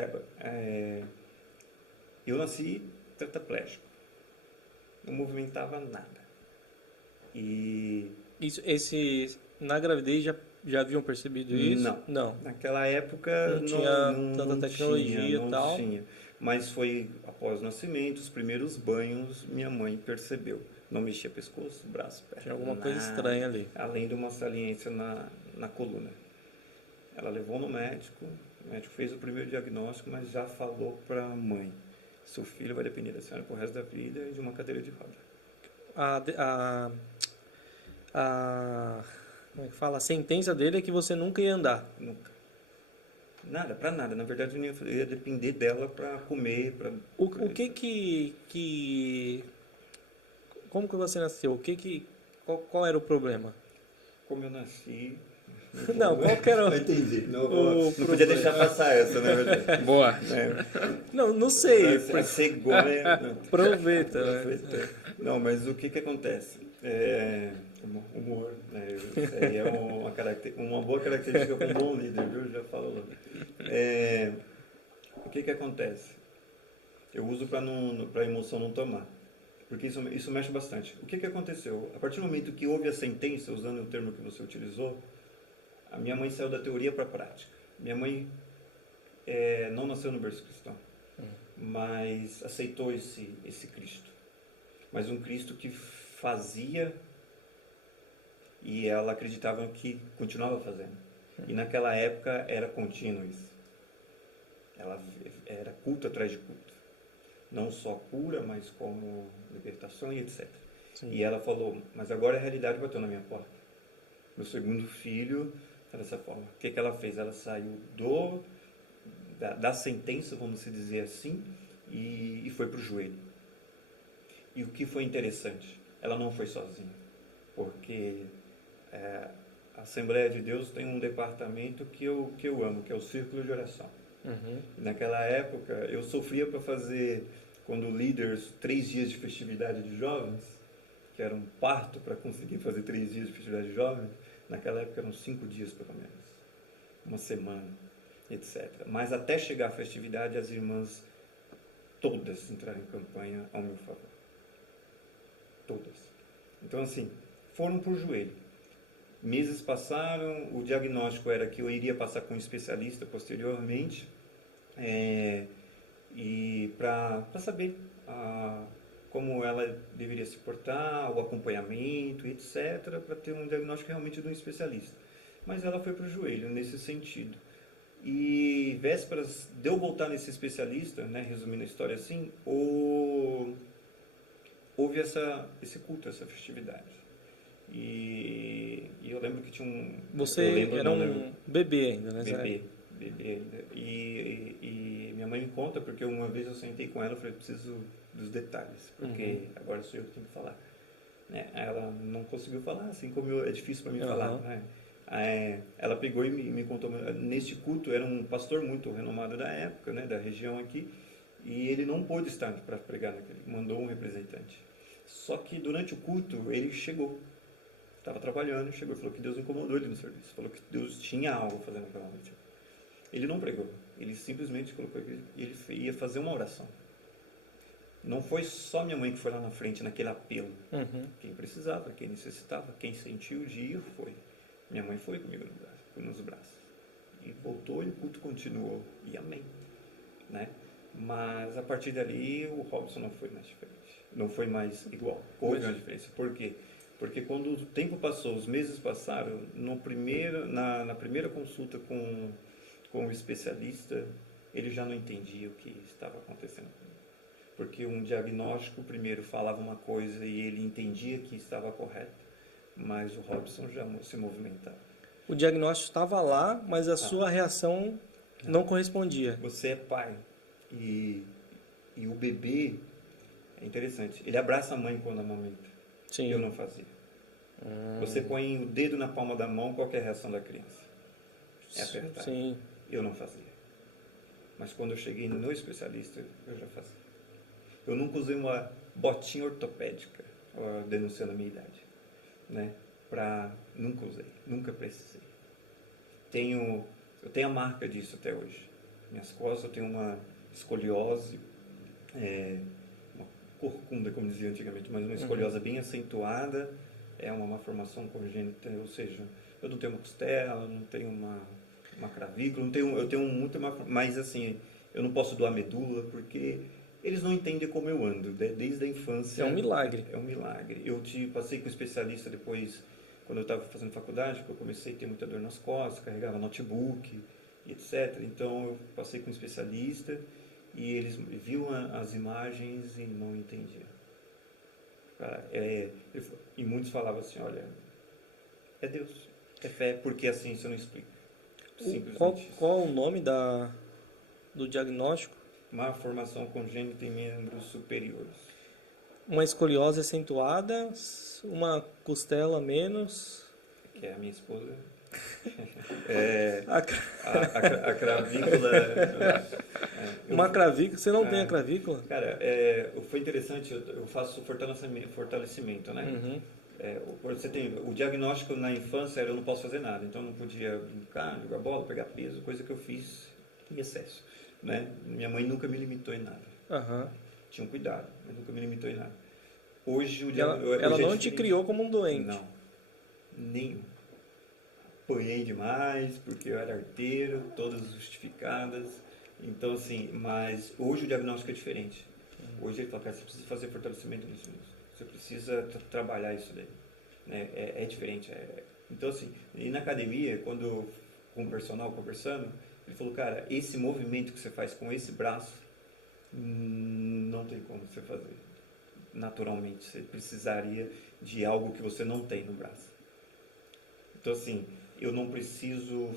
eu nasci tetraplégico. Não movimentava nada. E na gravidez já haviam percebido isso? Não. Naquela época não tinha tanta tecnologia e tal. Tinha. Mas foi após o nascimento, os primeiros banhos, minha mãe percebeu. Não mexia pescoço, braço, perna. Tinha alguma coisa estranha ali. Além de uma saliência na coluna. Ela levou no médico, o médico fez o primeiro diagnóstico, mas já falou para a mãe: seu filho vai depender da senhora pro resto da vida e de uma cadeira de roda. Como é que fala? A sentença dele é que você nunca ia andar. Nunca. Nada, pra nada. Na verdade, eu ia depender dela pra comer. Como que você nasceu? Qual era o problema? Como eu nasci... Não, qual que era Não entendi. Não podia deixar passar essa, né? Boa. Não sei. A cegonha... Aproveita. Não, mas o que acontece? Humor, né? Isso aí é uma boa característica para um bom líder, viu? Já falo logo. O que acontece? Eu uso para a emoção não tomar. Porque isso mexe bastante. O que aconteceu? A partir do momento que houve a sentença, usando o termo que você utilizou, a minha mãe saiu da teoria para a prática. Minha mãe não nasceu no berço cristão, mas aceitou esse Cristo. Mas um Cristo que fazia e ela acreditava que continuava fazendo. E naquela época era contínuo isso. Ela era culto atrás de culto. Não só cura, mas como libertação e etc. Sim. E ela falou, mas agora a realidade bateu na minha porta. Meu segundo filho está dessa forma. O que ela fez? Ela saiu da sentença, vamos dizer assim, e foi para o joelho. E o que foi interessante? Ela não foi sozinha. Porque a Assembleia de Deus tem um departamento que eu amo, que é o Círculo de Oração. Uhum. Naquela época, eu sofria para fazer, quando líderes, 3 dias de festividade de jovens, que era um parto para conseguir fazer 3 dias de festividade de jovens. Naquela época eram 5 dias, pelo menos. Uma semana, etc. Mas até chegar à festividade, as irmãs todas entraram em campanha ao meu favor. Todas. Então, assim, foram por joelho. Meses passaram, o diagnóstico era que eu iria passar com um especialista posteriormente, e para saber como ela deveria se portar, o acompanhamento, etc., para ter um diagnóstico realmente de um especialista. Mas ela foi para o joelho nesse sentido. E vésperas de eu voltar nesse especialista, né, resumindo a história assim, houve esse culto, essa festividade. E eu lembro que tinha um... Você era um bebê ainda, né? Bebê ainda. E minha mãe me conta, porque uma vez eu sentei com ela e falei, preciso dos detalhes, porque agora sou eu que tenho que falar. Ela não conseguiu falar, assim como é difícil para mim falar. Né? Ela pegou e me contou, neste culto era um pastor muito renomado da época, né, da região aqui, e ele não pôde estar para pregar naquele, mandou um representante. Só que durante o culto ele chegou. Estava trabalhando, chegou e falou que Deus incomodou ele no serviço. Falou que Deus tinha algo fazendo aquela noite. Ele não pregou. Ele simplesmente colocou que ele ia fazer uma oração. Não foi só minha mãe que foi lá na frente, naquele apelo. Quem precisava, quem necessitava, quem sentiu de ir, foi. Minha mãe foi comigo nos braços. E voltou e o culto continuou. E amém. Né? Mas a partir dali, o Robson não foi mais diferente. Não foi mais igual. Houve uma diferença. Por quê? Porque quando o tempo passou, os meses passaram, na primeira consulta com o especialista, ele já não entendia o que estava acontecendo. Porque um diagnóstico primeiro falava uma coisa e ele entendia que estava correto, mas o Robson já se movimentava. O diagnóstico estava lá, mas a sua reação não correspondia. Você é pai e o bebê, é interessante, ele abraça a mãe quando amamenta. Sim. Eu não fazia. Você põe o dedo na palma da mão, qual é a reação da criança? É apertar. Sim. Eu não fazia. Mas quando eu cheguei no especialista, eu já fazia. Eu nunca usei uma botinha ortopédica, denunciando a minha idade. Né? Nunca usei, nunca precisei. Eu tenho a marca disso até hoje. Minhas costas, eu tenho uma escoliose, uma corcunda, como dizia antigamente, mas uma escoliose bem acentuada, é uma malformação congênita, ou seja, eu não tenho uma costela, não tenho uma clavícula, eu tenho muita mas assim, eu não posso doar medula, porque eles não entendem como eu ando, desde a infância. É um milagre. É um milagre. Eu passei com um especialista depois, quando eu estava fazendo faculdade, porque eu comecei a ter muita dor nas costas, carregava notebook, etc. Então eu passei com um especialista e eles viam as imagens e não entendiam. E muitos falavam assim, olha, é Deus, é fé, porque a ciência não explica. Qual o nome do diagnóstico? Má formação congênita em membros superiores. Uma escoliose acentuada, uma costela menos. Que é a minha esposa. A cravícula. Uma cravícula? Você não tem a cravícula? Cara, foi interessante, eu faço fortalecimento, né? Você tem o diagnóstico na infância, eu não posso fazer nada, então eu não podia brincar, jogar bola, pegar peso, coisa que eu fiz em excesso. Né? Minha mãe nunca me limitou em nada. Aham. Tinha um cuidado, mas nunca me limitou em nada. Hoje Ela hoje não é te diferente. criou como um doente. Não, nenhum. Apanhei demais, porque eu era arteiro, todas justificadas. Então, assim, mas hoje o diagnóstico é diferente. Hoje ele fala, cara, você precisa fazer fortalecimento nisso. Você precisa trabalhar isso daí. Né? É diferente. Então, assim, e na academia, quando com o personal conversando, ele falou, cara, esse movimento que você faz com esse braço, não tem como você fazer naturalmente. Você precisaria de algo que você não tem no braço. Então, assim, eu não preciso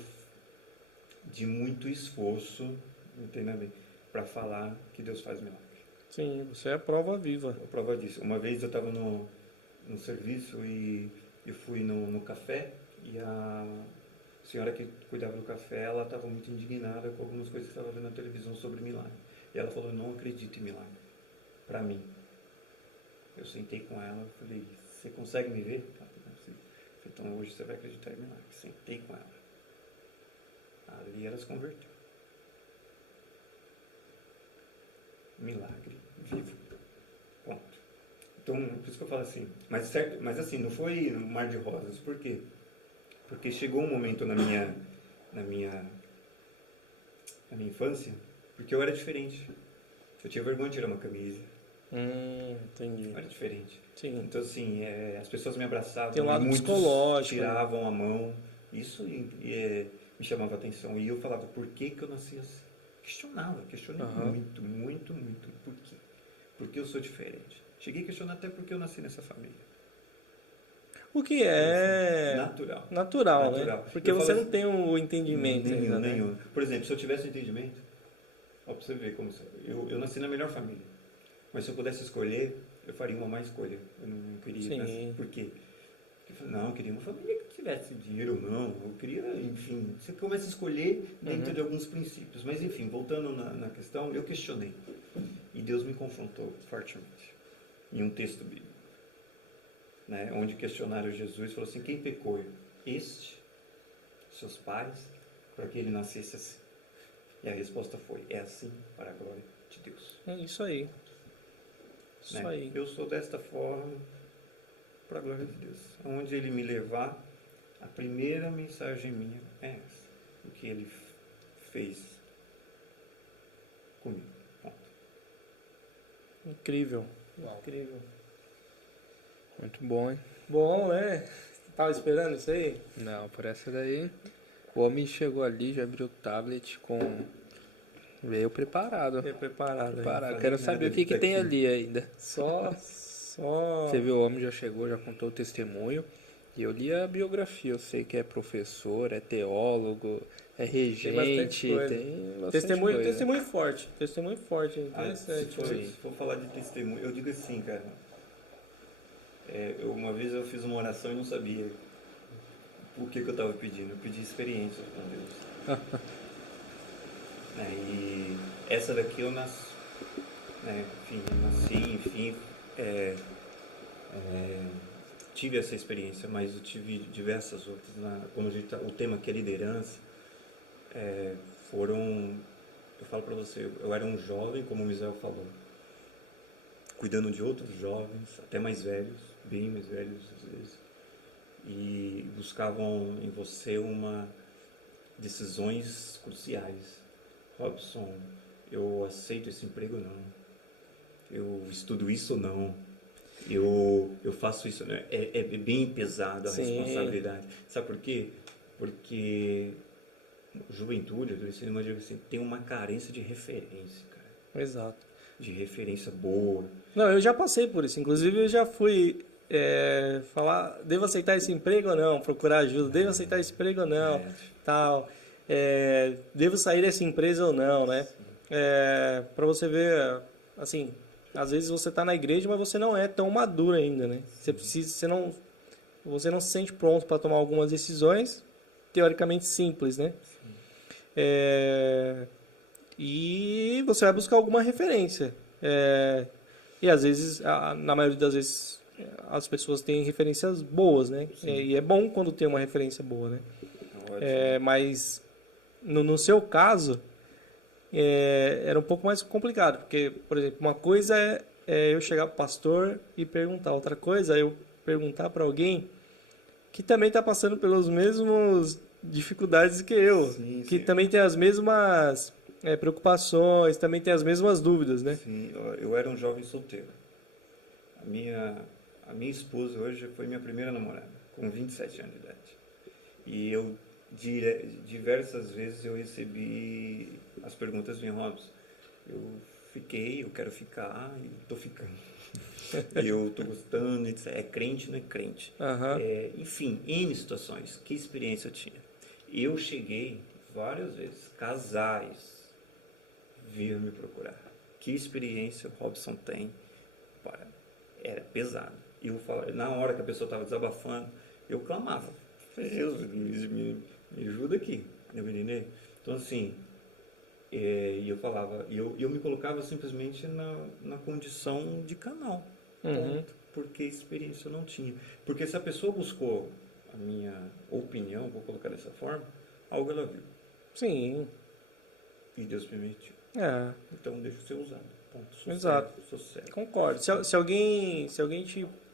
de muito esforço, entendeu? Para falar que Deus faz milagre. Sim, você é a prova viva. A prova disso. Uma vez eu estava no serviço e eu fui no café e a senhora que cuidava do café, ela estava muito indignada com algumas coisas que estava vendo na televisão sobre milagre. E ela falou, não acredito em milagre. Para mim. Eu sentei com ela e falei, você consegue me ver? Ela falou, não sei. Então hoje você vai acreditar em milagre. Sentei com ela. Ali ela se converteu. Milagre vivo. Ponto. Então, por isso que eu falo assim. Mas assim, não foi um mar de rosas. Por quê? Porque chegou um momento na minha infância, porque eu era diferente. Eu tinha vergonha de tirar uma camisa. Entendi. Eu era diferente. Sim. Então, assim, as pessoas me abraçavam. Tem um lado muitos psicológico. tiravam a mão. Isso me chamava atenção. E eu falava, por que eu nasci assim? Questionei muito, muito, muito. Por quê? Porque eu sou diferente. Cheguei a questionar até porque eu nasci nessa família. O que é natural, né? Porque você não tem o entendimento ainda, né? Nenhum. Por exemplo, se eu tivesse o entendimento, ó, pra você ver como eu nasci na melhor família. Mas se eu pudesse escolher, eu faria uma má escolha. Eu não queria. Sim. Por quê? Porque eu queria uma família que tivesse dinheiro ou não. Eu queria, enfim. Você começa a escolher dentro de alguns princípios. Mas, enfim, voltando na questão, eu questionei. E Deus me confrontou fortemente. Em um texto bíblico. Né, onde questionaram Jesus, falou assim, quem pecou? Seus pais, para que ele nascesse assim? E a resposta foi, é assim para a glória de Deus. É isso aí. Isso Né? aí. Eu sou desta forma para a glória de Deus. Onde ele me levar, a primeira mensagem minha é essa. O que ele fez comigo. Ponto. Incrível. Uau. Incrível. Muito bom, hein? Bom, né? Tava esperando isso aí? Não, por essa daí. O homem chegou ali, já abriu o tablet com. Veio preparado. Veio preparado. Preparado. Quero saber o que tem ali ainda. Só. Você viu, o homem já chegou, já contou o testemunho. E eu li a biografia. Eu sei que é professor, é teólogo, é regente. Tem bastante testemunho, coisa. testemunho forte. Testemunho forte. Interessante. Se for falar de testemunho, eu digo assim, cara. Uma vez eu fiz uma oração e não sabia o que eu estava pedindo. Eu pedi experiência com Deus. E essa daqui eu nasci. Tive essa experiência, mas eu tive diversas outras. Quando o tema aqui é liderança, eu falo para você, eu era um jovem, como o Misael falou, cuidando de outros jovens, até mais velhos, bem mais velhos às vezes, e buscavam em você decisões cruciais. Robson, eu aceito esse emprego ou não? Eu estudo isso ou não? Eu faço isso, né? É bem pesado a responsabilidade. Sabe por quê? Porque juventude, eu digo assim, tem uma carência de referência, cara. Exato. De referência boa. Não, eu já passei por isso. Inclusive, eu já fui falar, devo aceitar esse emprego ou não? Procurar ajuda, devo aceitar esse emprego ou não? Tal. Devo sair dessa empresa ou não, né? Para você ver, assim, às vezes você está na igreja, mas você não é tão maduro ainda, né? Você não se sente pronto para tomar algumas decisões, teoricamente simples, né? E você vai buscar alguma referência. E às vezes, na maioria das vezes, as pessoas têm referências boas, né? E é bom quando tem uma referência boa, né? Mas no seu caso, era um pouco mais complicado, porque, por exemplo, uma coisa é eu chegar pro pastor e perguntar, outra coisa é eu perguntar para alguém que também está passando pelas mesmas dificuldades que eu, Sim, que sim. também tem as mesmas preocupações, também tem as mesmas dúvidas, né? Sim, eu era um jovem solteiro. A minha esposa hoje foi minha primeira namorada, com 27 anos de idade. E eu, diversas vezes, eu recebi as perguntas vinham, Robson, eu quero ficar e tô ficando. Eu tô gostando, etc. É crente, não é crente. Aham. Enfim, N situações. Que experiência eu tinha? Eu cheguei várias vezes, casais vir me procurar. Que experiência o Robson tem? Era pesado. Na hora que a pessoa estava desabafando, eu clamava. Falei, Deus, me ajuda aqui. Eu me entender? Então, assim, e eu falava, eu me colocava simplesmente na condição de canal. Ponto. Porque experiência eu não tinha. Porque se a pessoa buscou a minha opinião, vou colocar dessa forma, algo ela viu. Sim. E Deus permitiu. É. Então deixa eu ser usado. Ponto. Exato. Sou certo. Concordo. Se alguém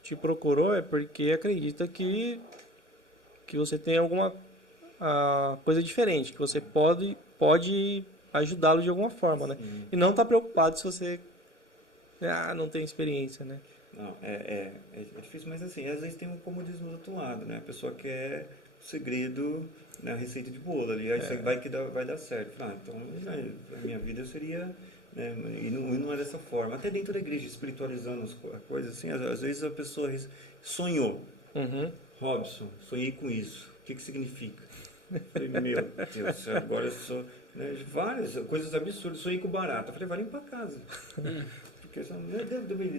te procurou é porque acredita que você tem alguma coisa diferente, que você pode ajudá-lo de alguma forma, né? E não tá preocupado se você não tem experiência, né? Não, é difícil, mas assim, às vezes tem um comodismo do outro lado, né? A pessoa quer o segredo, né? A receita de bolo ali, aí você vai dar certo. Então a minha vida seria, né? E não é dessa forma. Até dentro da igreja, espiritualizando as coisas, assim, às vezes a pessoa sonhou. Robson, sonhei com isso. O que significa? Falei, meu Deus, agora eu sou, né, várias coisas absurdas. Sonhei com barata. Falei, vai limpar a casa. Porque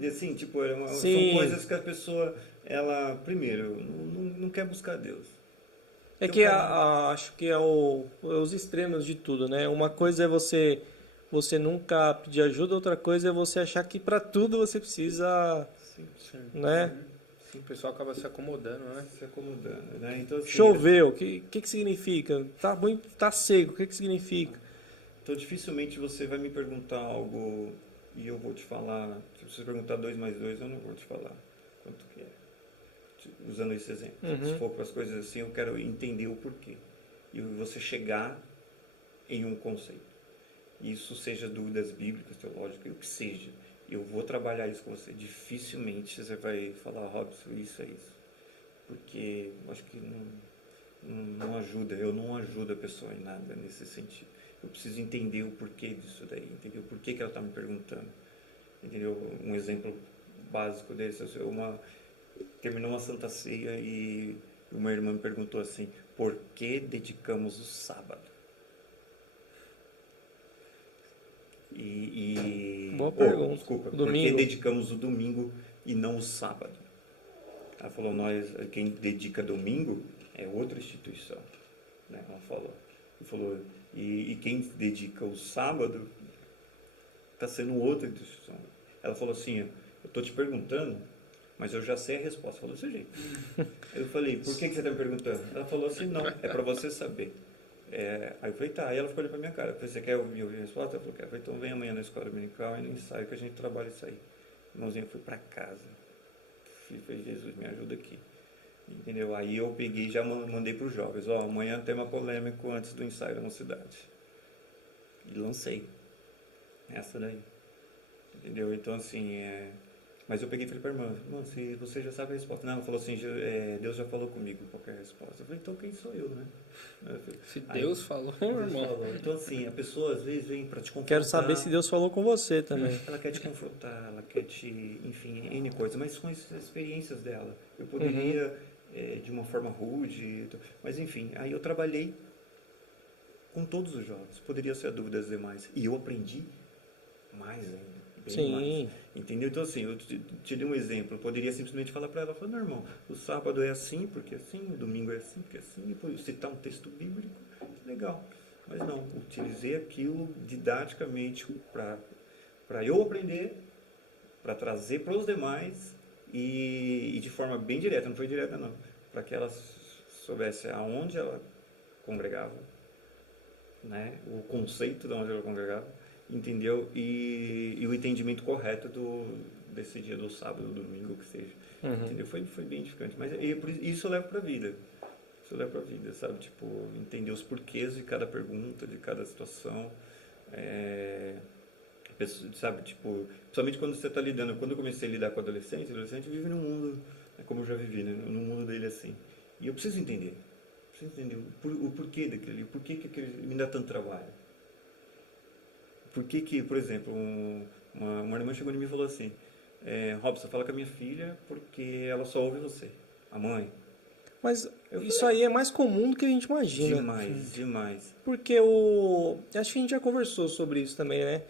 assim, tipo, são coisas que a pessoa, ela, primeiro, não quer buscar Deus. É que acho que é os extremos de tudo, né? Uma coisa é você nunca pedir ajuda, outra coisa é você achar que para tudo você precisa, né? Sim, o pessoal acaba se acomodando, né? Se acomodando, né? Então, assim, choveu, o que significa? Tá seco, o que significa? Então, dificilmente você vai me perguntar algo e eu vou te falar. Se você perguntar 2 mais 2, eu não vou te falar quanto que é. Usando esse exemplo. Se for para as coisas assim, eu quero entender o porquê. E você chegar em um conceito. Isso seja dúvidas bíblicas, teológicas, o que seja. Eu vou trabalhar isso com você. Dificilmente você vai falar, Robson, isso é isso. Porque eu acho que não ajuda. Eu não ajudo a pessoa em nada nesse sentido. Eu preciso entender o porquê disso daí. Entender o porquê que ela está me perguntando. Entendeu? Um exemplo básico desse. Terminou uma Santa Ceia e uma irmã me perguntou assim, por que dedicamos o sábado? Boa pergunta. Desculpa, domingo. por que dedicamos o domingo e não o sábado? Ela falou, quem dedica domingo é outra instituição. Né? Ela falou, e quem dedica o sábado está sendo outra instituição. Ela falou assim, eu estou te perguntando, mas eu já sei a resposta. Falou desse jeito. Eu falei, por que você está me perguntando? Ela falou assim, não, é para você saber. Aí eu falei, tá. Aí ela ficou olhando pra minha cara. Eu falei, você quer ouvir a resposta? Ela falou, quero. Eu falei, então vem amanhã na escola dominical e no ensaio que a gente trabalha isso aí. Irmãozinho, eu fui pra casa. Falei, Jesus, me ajuda aqui. Entendeu? Aí eu peguei e já mandei pros jovens. Amanhã tem uma polêmica antes do ensaio da mocidade. E lancei. Essa daí. Entendeu? Então, assim, Mas eu peguei e falei pra irmã, se você já sabe a resposta. Não, ela falou assim, Deus já falou comigo qualquer resposta. Eu falei, então quem sou eu, né? Se Deus falou, irmão. Então, assim, a pessoa às vezes vem pra te confrontar. Quero saber se Deus falou com você também. Ela quer te confrontar, ela quer enfim, N coisas, mas são as experiências dela. Eu poderia, de uma forma rude, mas enfim, aí eu trabalhei com todos os jovens. Poderia ser a dúvida das demais. E eu aprendi mais ainda. Sim. Mais, entendeu? Então, assim, eu te dei um exemplo. Eu poderia simplesmente falar para ela, não, irmão, o sábado é assim, porque é assim, o domingo é assim, porque é assim, depois citar um texto bíblico, legal. Mas não, utilizei aquilo didaticamente para eu aprender, para trazer para os demais e de forma bem direta, não foi direta não, para que ela soubesse aonde ela congregava, né? O conceito de onde ela congregava, entendeu? E o entendimento correto desse dia do sábado, do domingo, que seja. Entendeu? Foi bem edificante. Mas isso eu levo pra vida. Isso eu levo pra vida, sabe? Tipo, entender os porquês de cada pergunta, de cada situação. Sabe, tipo, principalmente quando você está lidando, quando eu comecei a lidar com adolescente vive num mundo, como eu já vivi, né, no mundo dele assim. E eu preciso entender o porquê daquele, por que aquele me dá tanto trabalho. Por que, por exemplo, uma irmã chegou em mim e falou assim, Robson, fala com a minha filha porque ela só ouve você, a mãe. Mas isso aí é mais comum do que a gente imagina. Demais. Porque acho que a gente já conversou sobre isso também, né?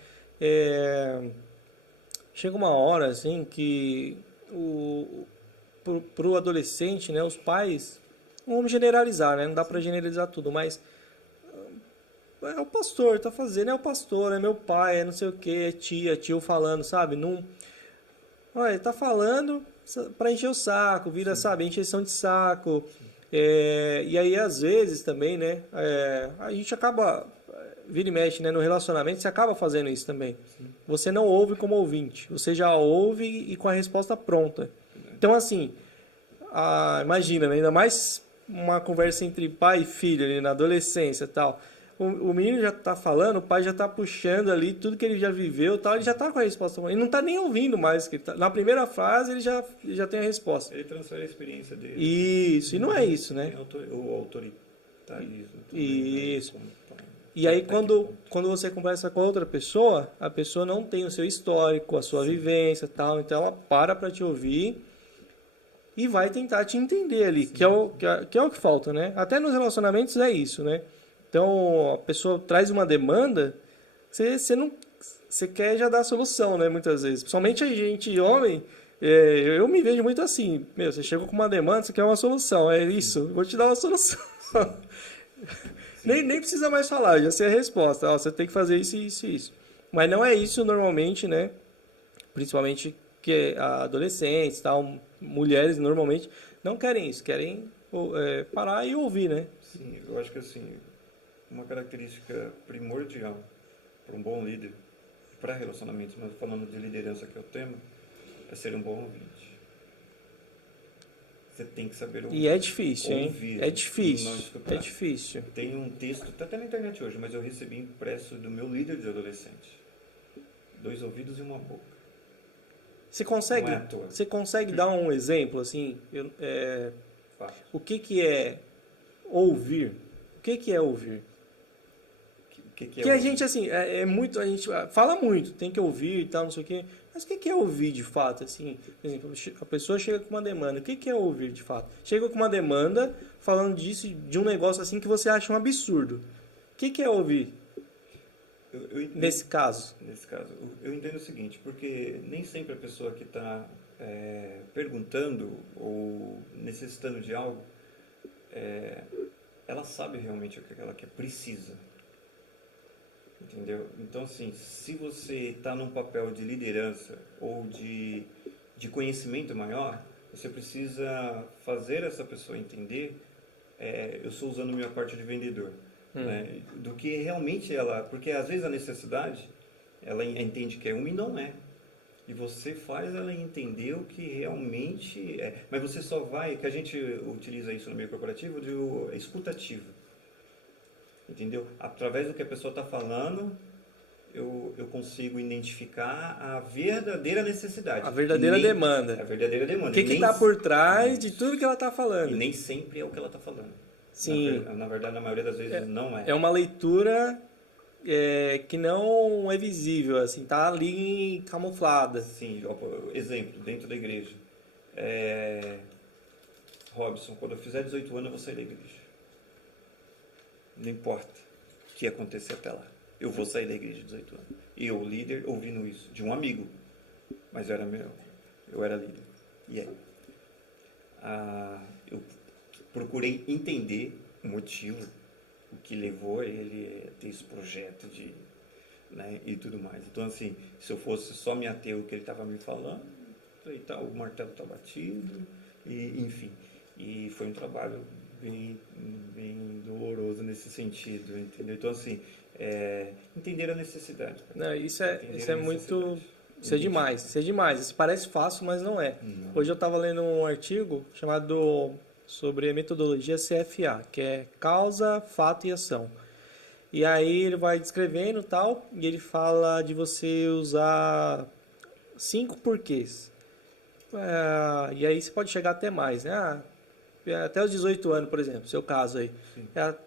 Chega uma hora assim que pro adolescente, né, os pais, não vamos generalizar, né, não dá para generalizar tudo, mas é o pastor, tá fazendo, é o pastor, é meu pai, é não sei o que, é tia, tio falando, sabe? Não, olha, tá falando para encher o saco, vira, sabe, encheção de saco. E aí às vezes também, né, a gente acaba, vira e mexe, né, no relacionamento, você acaba fazendo isso também. Sim. Você não ouve como ouvinte, você já ouve e com a resposta pronta. Então, assim, imagina, né, ainda mais uma conversa entre pai e filho, ali, na adolescência e tal. O menino já tá falando, o pai já tá puxando ali tudo que ele já viveu e tal, ele já tá com a resposta. Ele não tá nem ouvindo mais. Na primeira frase, ele já tem a resposta. Ele transfere a experiência dele. Isso, e não é isso, né? O autoritarismo. Isso. E aí, quando você conversa com outra pessoa, a pessoa não tem o seu histórico, a sua vivência e tal, então ela para te ouvir e vai tentar te entender ali, que é o que falta, né? Até nos relacionamentos é isso, né? Então, a pessoa traz uma demanda, você quer já dar a solução, né? Muitas vezes. Principalmente a gente, homem, eu me vejo muito assim. Meu, você chegou com uma demanda, você quer uma solução. É isso, vou te dar uma solução. Nem precisa mais falar, já sei a resposta. Ó, você tem que fazer isso, isso e isso. Mas não é isso normalmente, né? Principalmente que adolescentes, tal, mulheres normalmente não querem isso. Querem parar e ouvir, né? Sim, eu acho que assim, uma característica primordial para um bom líder, para relacionamentos, mas falando de liderança que é o tema, é ser um bom ouvinte. Você tem que saber ouvir. E é difícil, hein? Ouvir, é difícil. É difícil. Tem um texto, tá até na internet hoje, mas eu recebi impresso do meu líder de adolescente. 2 ouvidos e uma boca. Você consegue dar um exemplo, assim? O que é ouvir? O que é ouvir? Que a gente, assim, muito, a gente fala muito, tem que ouvir e tal, não sei o quê. Mas o que é ouvir de fato, assim? Por exemplo, a pessoa chega com uma demanda. O que é ouvir de fato? Chega com uma demanda falando disso, de um negócio assim que você acha um absurdo. O que é ouvir? Nesse caso, eu entendo o seguinte, porque nem sempre a pessoa que está perguntando ou necessitando de algo, ela sabe realmente o que ela quer, precisa. Entendeu? Então, assim, se você está num papel de liderança ou de conhecimento maior, você precisa fazer essa pessoa entender, eu estou usando a minha parte de vendedor, né? Do que realmente ela... Porque às vezes a necessidade, ela entende que é uma e não é. E você faz ela entender o que realmente é. Mas você só vai... Que a gente utiliza isso no meio corporativo, de escutativo. Entendeu? Através do que a pessoa está falando, eu consigo identificar a verdadeira necessidade. A verdadeira demanda. A verdadeira demanda. O que está por trás de tudo que ela está falando. E nem sempre é o que ela está falando. Sim. Na verdade, na maioria das vezes não é. É uma leitura que não é visível, assim, tá ali camuflada. Sim. Exemplo, dentro da igreja. Robson, quando eu fizer 18 anos, eu vou sair da igreja. Não importa o que acontecer até lá. Eu vou sair da igreja de 18 anos. E eu, líder, ouvindo isso. De um amigo. Mas eu era líder. E aí? Eu procurei entender o motivo, o que levou ele a ter esse projeto né, e tudo mais. Então, assim, se eu fosse só me ater ao que ele estava me falando, o martelo está batido, e, enfim. E foi um trabalho bem, bem doloroso nesse sentido, entendeu? Então, assim, entender a necessidade. Não, isso é muito... Isso é demais, isso é demais. Isso parece fácil, mas não é. Não. Hoje eu estava lendo um artigo chamado sobre a metodologia CFA, que é causa, fato e ação. E aí ele vai descrevendo tal, e ele fala de você usar 5 porquês. E aí você pode chegar até mais, né? Até os 18 anos, por exemplo, seu caso aí.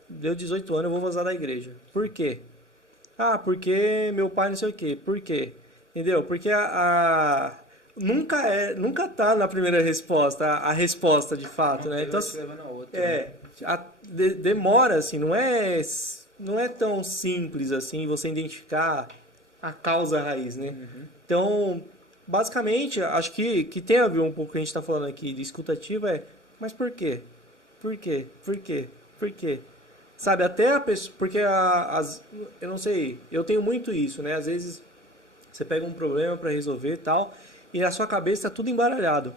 Deu 18 anos, eu vou vazar da igreja. Por quê? Porque meu pai não sei o quê. Por quê? Entendeu? Porque nunca tá na primeira resposta, a resposta de fato, né? Então, demora, assim, não é tão simples assim você identificar a causa raiz, né? Uhum. Então, basicamente, acho que tem a ver um pouco com o que a gente está falando aqui de escutativa, mas por quê? Por quê? Por quê? Por quê? Sabe, até a pessoa, porque eu não sei, eu tenho muito isso, né? Às vezes você pega um problema para resolver e tal, e na sua cabeça está tudo embaralhado.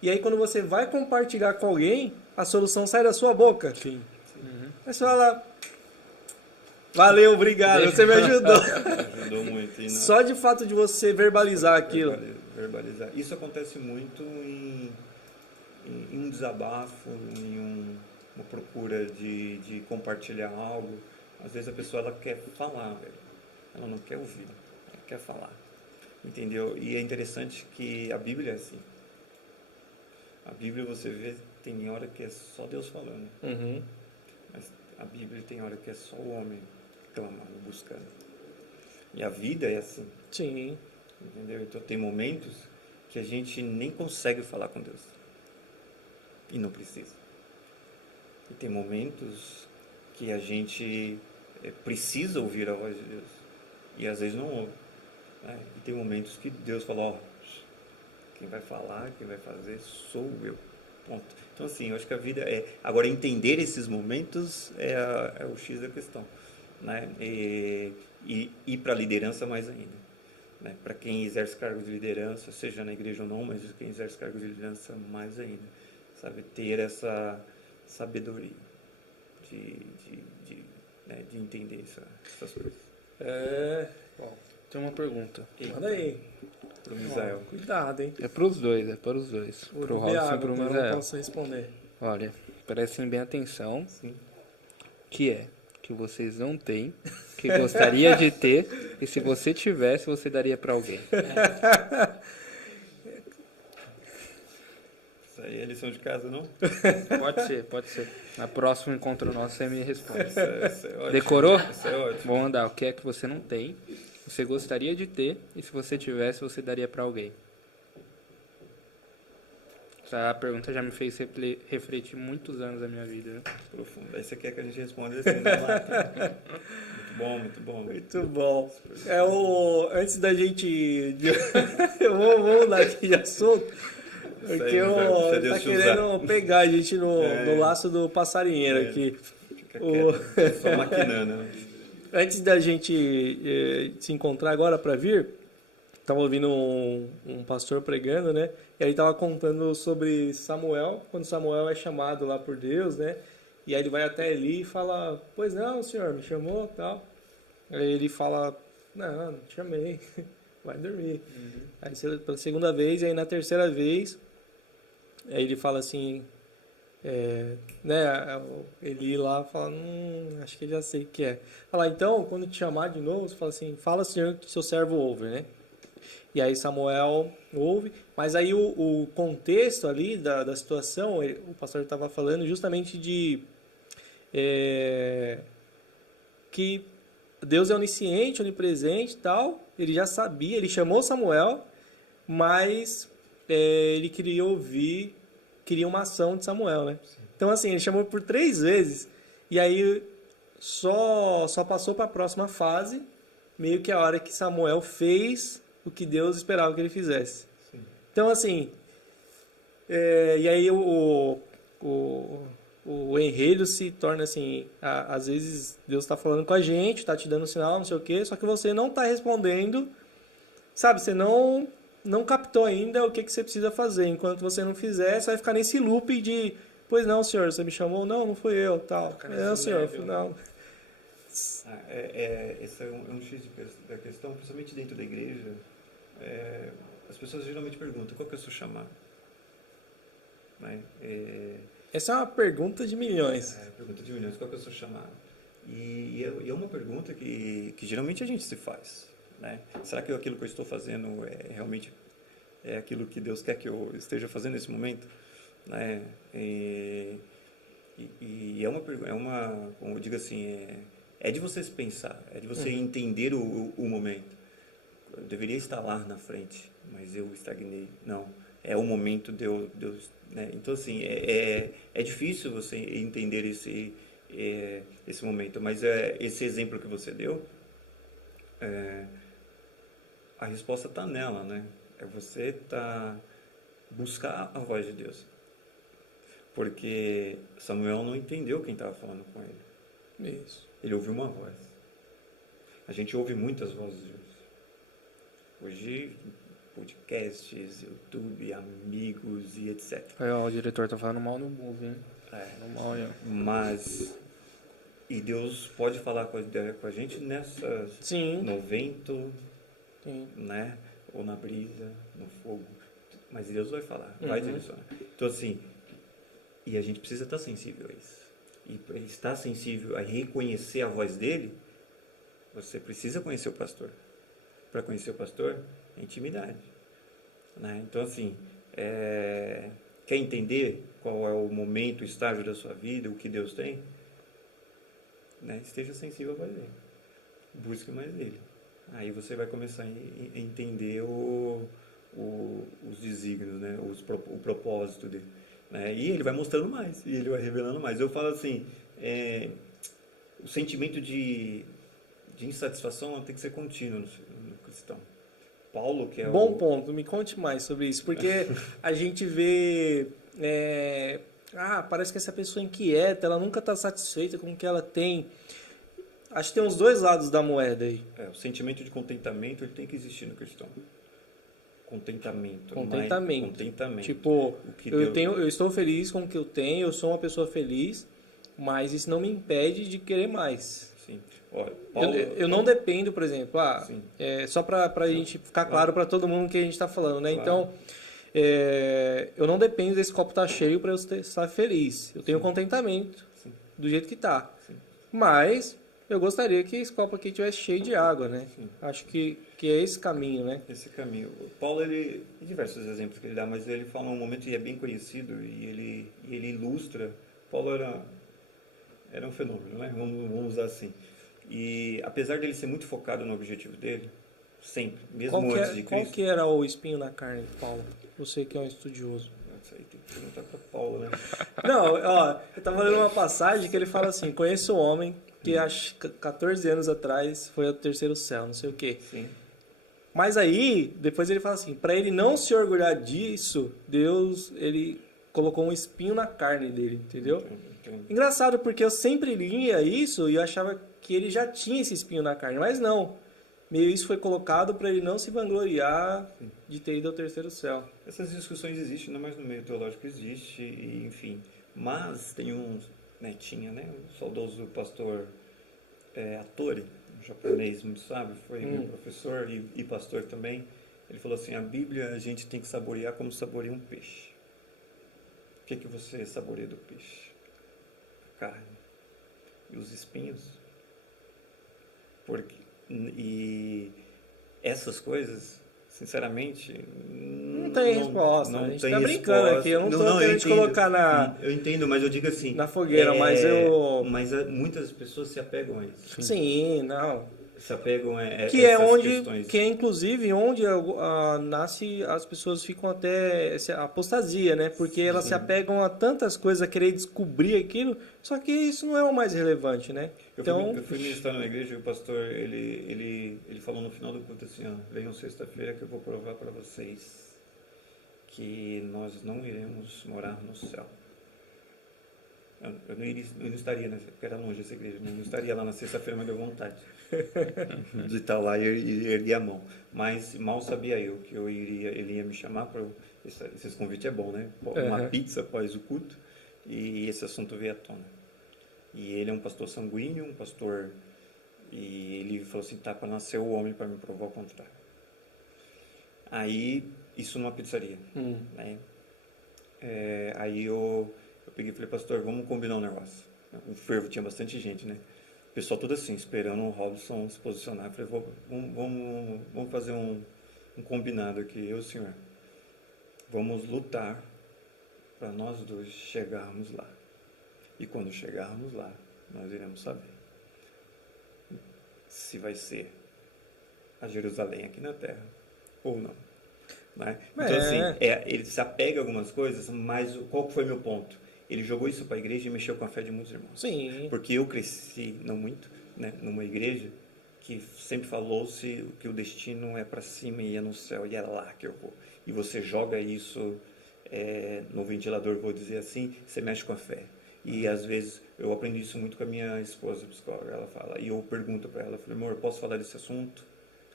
E aí quando você vai compartilhar com alguém, a solução sai da sua boca. Sim. Uhum. Aí você fala, valeu, obrigado, você me ajudou. Ajudou muito. Só de fato de você verbalizar aquilo. Verbalizar. Isso acontece muito em um desabafo, em uma procura de compartilhar algo. Às vezes a pessoa ela quer falar, velho. Ela não quer ouvir, ela quer falar. Entendeu? E é interessante que a Bíblia é assim. A Bíblia você vê, tem hora que é só Deus falando. Uhum. Mas a Bíblia tem hora que é só o homem clamando, buscando. E a vida é assim. Sim. Entendeu? Então tem momentos que a gente nem consegue falar com Deus. E não precisa. E tem momentos que a gente precisa ouvir a voz de Deus. E às vezes não ouve. Né? E tem momentos que Deus fala, quem vai falar, quem vai fazer sou eu. Ponto. Então assim, eu acho que a vida é... Agora, entender esses momentos é o X da questão. Né? E ir para a liderança mais ainda. Né? Para quem exerce cargos de liderança, seja na igreja ou não, mas quem exerce cargos de liderança mais ainda. Sabe, ter essa sabedoria de entender essas coisas. Tem uma pergunta. Manda aí. Pro Misael. Cuidado, hein? É para os dois. Pro Robson e pro Eu Misael. não posso responder. Olha, prestem bem atenção. Sim. Que vocês não têm, que gostaria de ter, e se você tivesse, você daria para alguém. Isso aí é lição de casa, não? Pode ser. Na próxima encontro nosso, você me responde. Isso é ótimo. Decorou? Isso é ótimo. Vou mandar. O que é que você não tem, você gostaria de ter, e se você tivesse, você daria para alguém. Essa pergunta já me fez refletir muitos anos da minha vida. Né? Profundo. Aí você quer que a gente responda assim, né? Muito bom, muito bom. Muito bom. Antes da gente... Vamos mudar aqui de assunto. Porque tá querendo pegar a gente no laço do passarinheiro aqui. Fica quieto, só maquinando. Né? Antes da gente se encontrar agora para vir, estava ouvindo um pastor pregando, né? E aí estava contando sobre Samuel, quando Samuel é chamado lá por Deus, né? E aí ele vai até Eli e fala, pois não, senhor, me chamou e tal. Aí ele fala, não te chamei, vai dormir. Uhum. Aí pela segunda vez, e aí na terceira vez, aí ele fala assim, né? Eli lá fala, acho que eu já sei o que é. Fala, então, quando te chamar de novo, você fala assim, fala, senhor, que seu servo ouve, né? E aí Samuel ouve, mas aí o contexto ali da situação, o pastor estava falando justamente de que Deus é onisciente, onipresente e tal, ele já sabia, ele chamou Samuel, mas ele queria uma ação de Samuel, né? Sim. Então assim, ele chamou por 3 vezes, e aí só passou para a próxima fase, meio que a hora que Samuel fez o que Deus esperava que ele fizesse. Sim. Então, assim, e aí o enredo se torna assim, às vezes Deus está falando com a gente, está te dando um sinal, não sei o quê, só que você não está respondendo, sabe, você não captou ainda o que você precisa fazer. Enquanto você não fizer, você vai ficar nesse loop de, Pois não, senhor, você me chamou? Não, não fui eu, tal. Não, senhor, não. Esse é um X da questão, principalmente dentro da igreja. As pessoas geralmente perguntam, qual que é o seu chamado? Né? Essa é uma pergunta de milhões. Pergunta de milhões, qual que é o seu chamado? E é uma pergunta que geralmente a gente se faz. Né? Será que aquilo que eu estou fazendo realmente é aquilo que Deus quer que eu esteja fazendo nesse momento? Né? E como eu digo assim, é de você se pensar, é de você entender o momento. Eu deveria estar lá na frente, mas eu estagnei. Não, é o momento de Deus, né? Então, assim, é difícil você entender esse momento, mas esse exemplo que você deu, a resposta está nela, né? É você buscar a voz de Deus. Porque Samuel não entendeu quem estava falando com ele. Isso. Ele ouviu uma voz. A gente ouve muitas vozes hoje, podcasts, YouTube, amigos e etc. O diretor tá falando mal no Move, hein? Mal, Mas e Deus pode falar com a gente nessas no vento, né? Ou na brisa, no fogo. Mas Deus vai falar, vai direcionar. Então assim, e a gente precisa estar sensível a isso. E para estar sensível a reconhecer a voz dele, você precisa conhecer o pastor. Para conhecer o pastor, é intimidade. Né? Então, assim, quer entender qual é o momento, o estágio da sua vida, o que Deus tem? Né? Esteja sensível à voz dele. Busque mais dele. Aí você vai começar a entender os desígnios, né? O propósito dele. Né? E ele vai mostrando mais, e ele vai revelando mais. Eu falo assim, o sentimento de insatisfação tem que ser contínuo no cristão. Paulo, que é Bom ponto, me conte mais sobre isso, porque a gente vê, parece que essa pessoa é inquieta, ela nunca está satisfeita com o que ela tem. Acho que tem os dois lados da moeda aí. O sentimento de contentamento, ele tem que existir no cristão. Contentamento. Tipo, eu estou feliz com o que eu tenho, eu sou uma pessoa feliz, mas isso não me impede de querer mais. Sim. Olha, Paulo, eu não dependo, por exemplo, só para a gente ficar claro para todo mundo o que a gente está falando, né? Claro. Então, eu não dependo desse copo estar cheio para eu estar feliz. Eu tenho contentamento do jeito que está. Mas eu gostaria que esse copo aqui estivesse cheio de água, né? Sim. Acho que é esse caminho, né? Esse caminho. O Paulo, tem diversos exemplos que ele dá, mas ele fala um momento que é bem conhecido e ele ilustra. Paulo era um fenômeno, né? Vamos usar assim. E apesar dele ser muito focado no objetivo dele, sempre, mesmo antes de Cristo... Qual que era o espinho na carne de Paulo? Você que é um estudioso. Isso aí tem que perguntar para Paulo, né? Não, eu estava lendo uma passagem que ele fala assim, conheço um homem que acho 14 anos atrás foi ao terceiro céu, não sei o quê. Sim. Mas aí, depois ele fala assim, para ele não se orgulhar disso, Deus, ele colocou um espinho na carne dele, entendeu? Entendi. Engraçado, porque eu sempre lia isso e eu achava que ele já tinha esse espinho na carne, mas não. Meio isso foi colocado para ele não se vangloriar de ter ido ao terceiro céu. Essas discussões existem, não mais no meio teológico existe, e, enfim. Mas tem tinha, né? O saudoso pastor Hattori, um japonês muito sábio, foi meu professor e pastor também. Ele falou assim, a Bíblia a gente tem que saborear como saboreia um peixe. O que você saboreia do peixe? A carne. E os espinhos? E essas coisas, sinceramente, não tem resposta. A gente está brincando aqui, eu não estou querendo te colocar na... Eu entendo, mas eu digo assim... Na fogueira, mas eu... Mas muitas pessoas se apegam a isso. Sim, não... Se apegam a que é onde questões. Que é inclusive onde nasce, as pessoas ficam até essa apostasia, né? Porque elas se apegam a tantas coisas, a querer descobrir aquilo, só que isso não é o mais relevante, né? Eu fui ministrar na igreja e o pastor ele falou no final do culto assim, venham sexta-feira que eu vou provar para vocês que nós não iremos morar no céu. Eu não estaria, né? Porque era longe essa igreja, né? Eu não estaria lá na sexta-feira, mas deu vontade de estar lá e erguer a mão. Mas mal sabia eu que ele ia me chamar para... Esse convite é bom, né? Uma pizza após o culto. e esse assunto veio à tona. E ele é um pastor sanguíneo, um pastor... E ele falou assim, tá para nascer o homem para me provar o contrário. Aí, isso numa pizzaria. Né? Aí eu peguei e falei, pastor, vamos combinar um negócio. O fervo tinha bastante gente, né? O pessoal tudo assim, esperando o Robson se posicionar. Eu falei, vamos fazer um combinado aqui, eu e o senhor. Vamos lutar para nós dois chegarmos lá. E quando chegarmos lá, nós iremos saber se vai ser a Jerusalém aqui na terra ou não. Né? Então, assim, ele se apega a algumas coisas, mas qual foi meu ponto? Ele jogou isso para a igreja e mexeu com a fé de muitos irmãos. Sim. Porque eu cresci, não muito, né, numa igreja que sempre falou-se que o destino é para cima e é no céu, e é lá que eu vou. E você joga isso no ventilador, vou dizer assim, você mexe com a fé. E às vezes eu aprendi isso muito com a minha esposa, psicóloga. Ela fala, e eu pergunto para ela, falei, amor, posso falar desse assunto?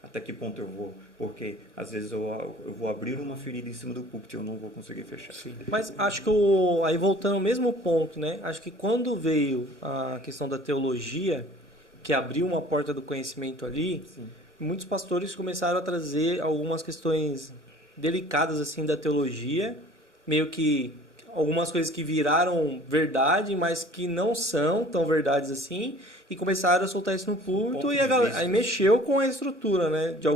Até que ponto eu vou? Porque às vezes eu vou abrir uma ferida em cima do púlpito e eu não vou conseguir fechar. Sim. Mas acho que aí voltando ao mesmo ponto, né? Acho que quando veio a questão da teologia, que abriu uma porta do conhecimento ali, sim, muitos pastores começaram a trazer algumas questões delicadas assim da teologia, meio que algumas coisas que viraram verdade, mas que não são tão verdades assim, e começaram a soltar isso no púlpito, e aí mexeu com a estrutura, né, de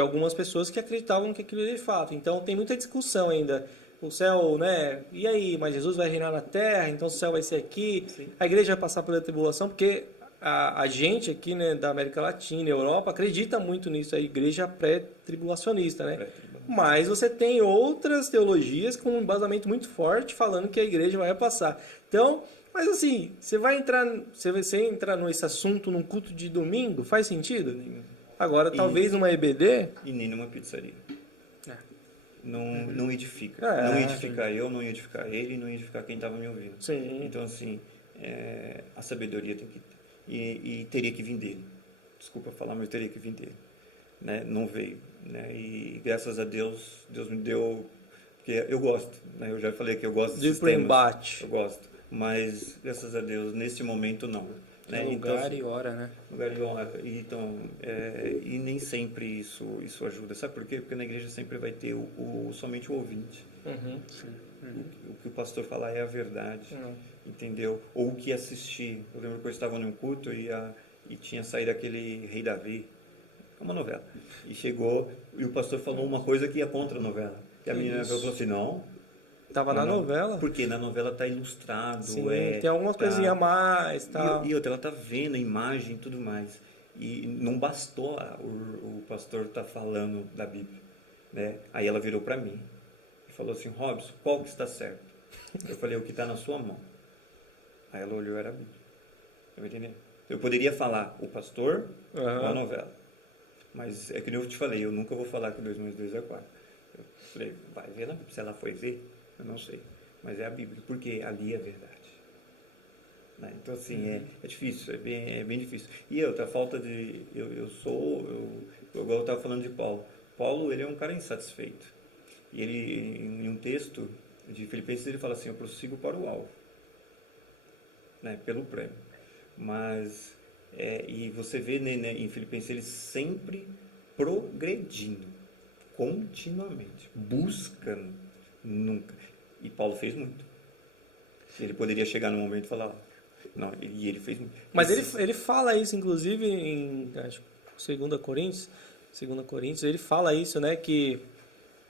algumas pessoas que acreditavam que aquilo era de fato. Então tem muita discussão ainda. O céu, né, e aí, mas Jesus vai reinar na terra, então o céu vai ser aqui, sim, a igreja vai passar pela tribulação, porque a gente aqui, né, da América Latina, Europa, acredita muito nisso, a igreja pré-tribulacionista, né? Mas você tem outras teologias com um embasamento muito forte falando que a igreja vai passar. Então, mas assim, você vai entrar nesse assunto num culto de domingo, faz sentido? Agora, talvez numa EBD... E nem numa pizzaria. Não edifica. Não ia edificar eu, não ia edificar ele, não ia edificar quem estava me ouvindo. Sim. Então, assim, a sabedoria tem que... E teria que vir dele. Desculpa falar, mas teria que vir dele. Né? Não veio. Né? E graças a Deus, Deus me deu... Porque eu gosto. Né? Eu já falei que eu gosto de sistemas. Embate. Eu gosto. Mas, graças a Deus, nesse momento, não. Né? Lugar e hora, né? Lugar e hora. Então, e nem sempre isso ajuda. Sabe por quê? Porque na igreja sempre vai ter somente o ouvinte. Uhum. Sim. O que o pastor falar é a verdade. Entendeu? Ou o que assistir. Eu lembro que eu estava num culto e tinha saído aquele Rei Davi. É uma novela. E chegou e o pastor falou uma coisa que ia contra a novela. E a menina falou assim, não... Tava na novela. Porque na novela tá ilustrado. Sim, tem algumas coisinhas a mais. Tá. E outra, ela tá vendo a imagem e tudo mais. E não bastou o pastor tá falando da Bíblia. Né? Aí ela virou para mim e falou assim, Robson, qual que está certo? Eu falei, o que está na sua mão. Aí ela olhou, era a Bíblia. Eu entendi. Eu poderia falar o pastor ou a novela. Mas é que eu te falei, eu nunca vou falar que 2 mais 2 é 4. Eu falei, vai ver na Bíblia. Se ela foi ver, eu não sei. Mas é a Bíblia, porque ali é verdade. Né? Então, assim, é difícil, é bem difícil. E outra, falta de... Igual eu estava falando de Paulo. Paulo, ele é um cara insatisfeito. E ele, em um texto de Filipenses, ele fala assim, eu prossigo para o alvo. Né? Pelo prêmio. Mas... e você vê, né, em Filipenses, ele sempre progredindo. Continuamente. Buscando. Nunca. E Paulo fez muito. Ele poderia chegar num momento e falar... Não, ele fez muito. Mas ele fala isso, inclusive, em 2 Coríntios, ele fala isso, né? Que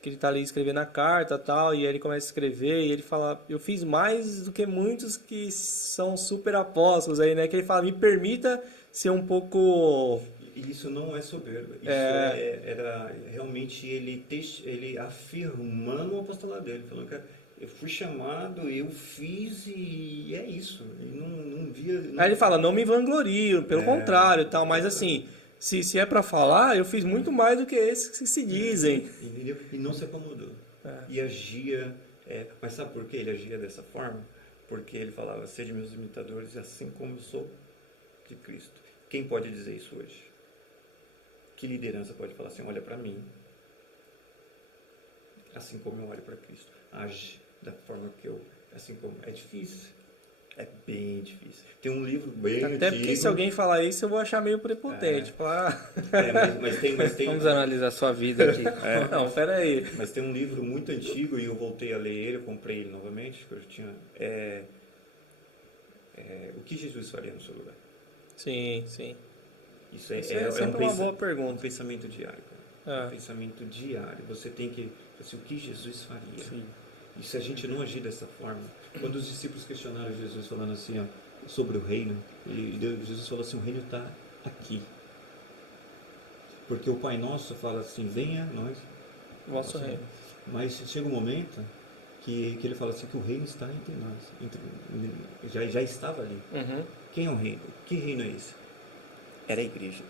ele está ali escrevendo a carta e tal, e aí ele começa a escrever, e ele fala, eu fiz mais do que muitos que são super apóstolos aí, né? Que ele fala, me permita ser um pouco... Isso não é soberba. Isso era realmente ele afirmando o apostolado dele, falando que eu fui chamado, eu fiz e é isso. E não via... Aí ele fala, não me vanglorio, pelo contrário e tal, mas assim, se é para falar, eu fiz muito mais do que esses que se dizem. Entendeu? E não se acomodou. E agia... mas sabe por que ele agia dessa forma? Porque ele falava, sede meus imitadores, assim como eu sou de Cristo. Quem pode dizer isso hoje? Que liderança pode falar assim, olha para mim, assim como eu olho para Cristo, age da forma que eu assim como é difícil. É bem difícil. Tem um livro bem Até antigo. porque se alguém falar isso, eu vou achar meio prepotente. Falar... mas tem Vamos analisar a sua vida aqui. Não, pera aí. Mas tem um livro muito antigo e eu voltei a ler ele, eu comprei ele novamente, porque eu tinha... o que Jesus faria no seu lugar? Sim, sim. Isso é sempre uma boa pergunta. Um pensamento diário. Um pensamento diário. Você tem que... Assim, o que Jesus faria? Sim. E se a gente não agir dessa forma? Quando os discípulos questionaram Jesus falando assim, ó, sobre o reino, Jesus falou assim, o reino está aqui. Porque o Pai Nosso fala assim, venha a nós. Vosso reino. Mas chega um momento que ele fala assim, que o reino está entre nós. Já estava ali. Uhum. Quem é o reino? Que reino é esse? Era a igreja.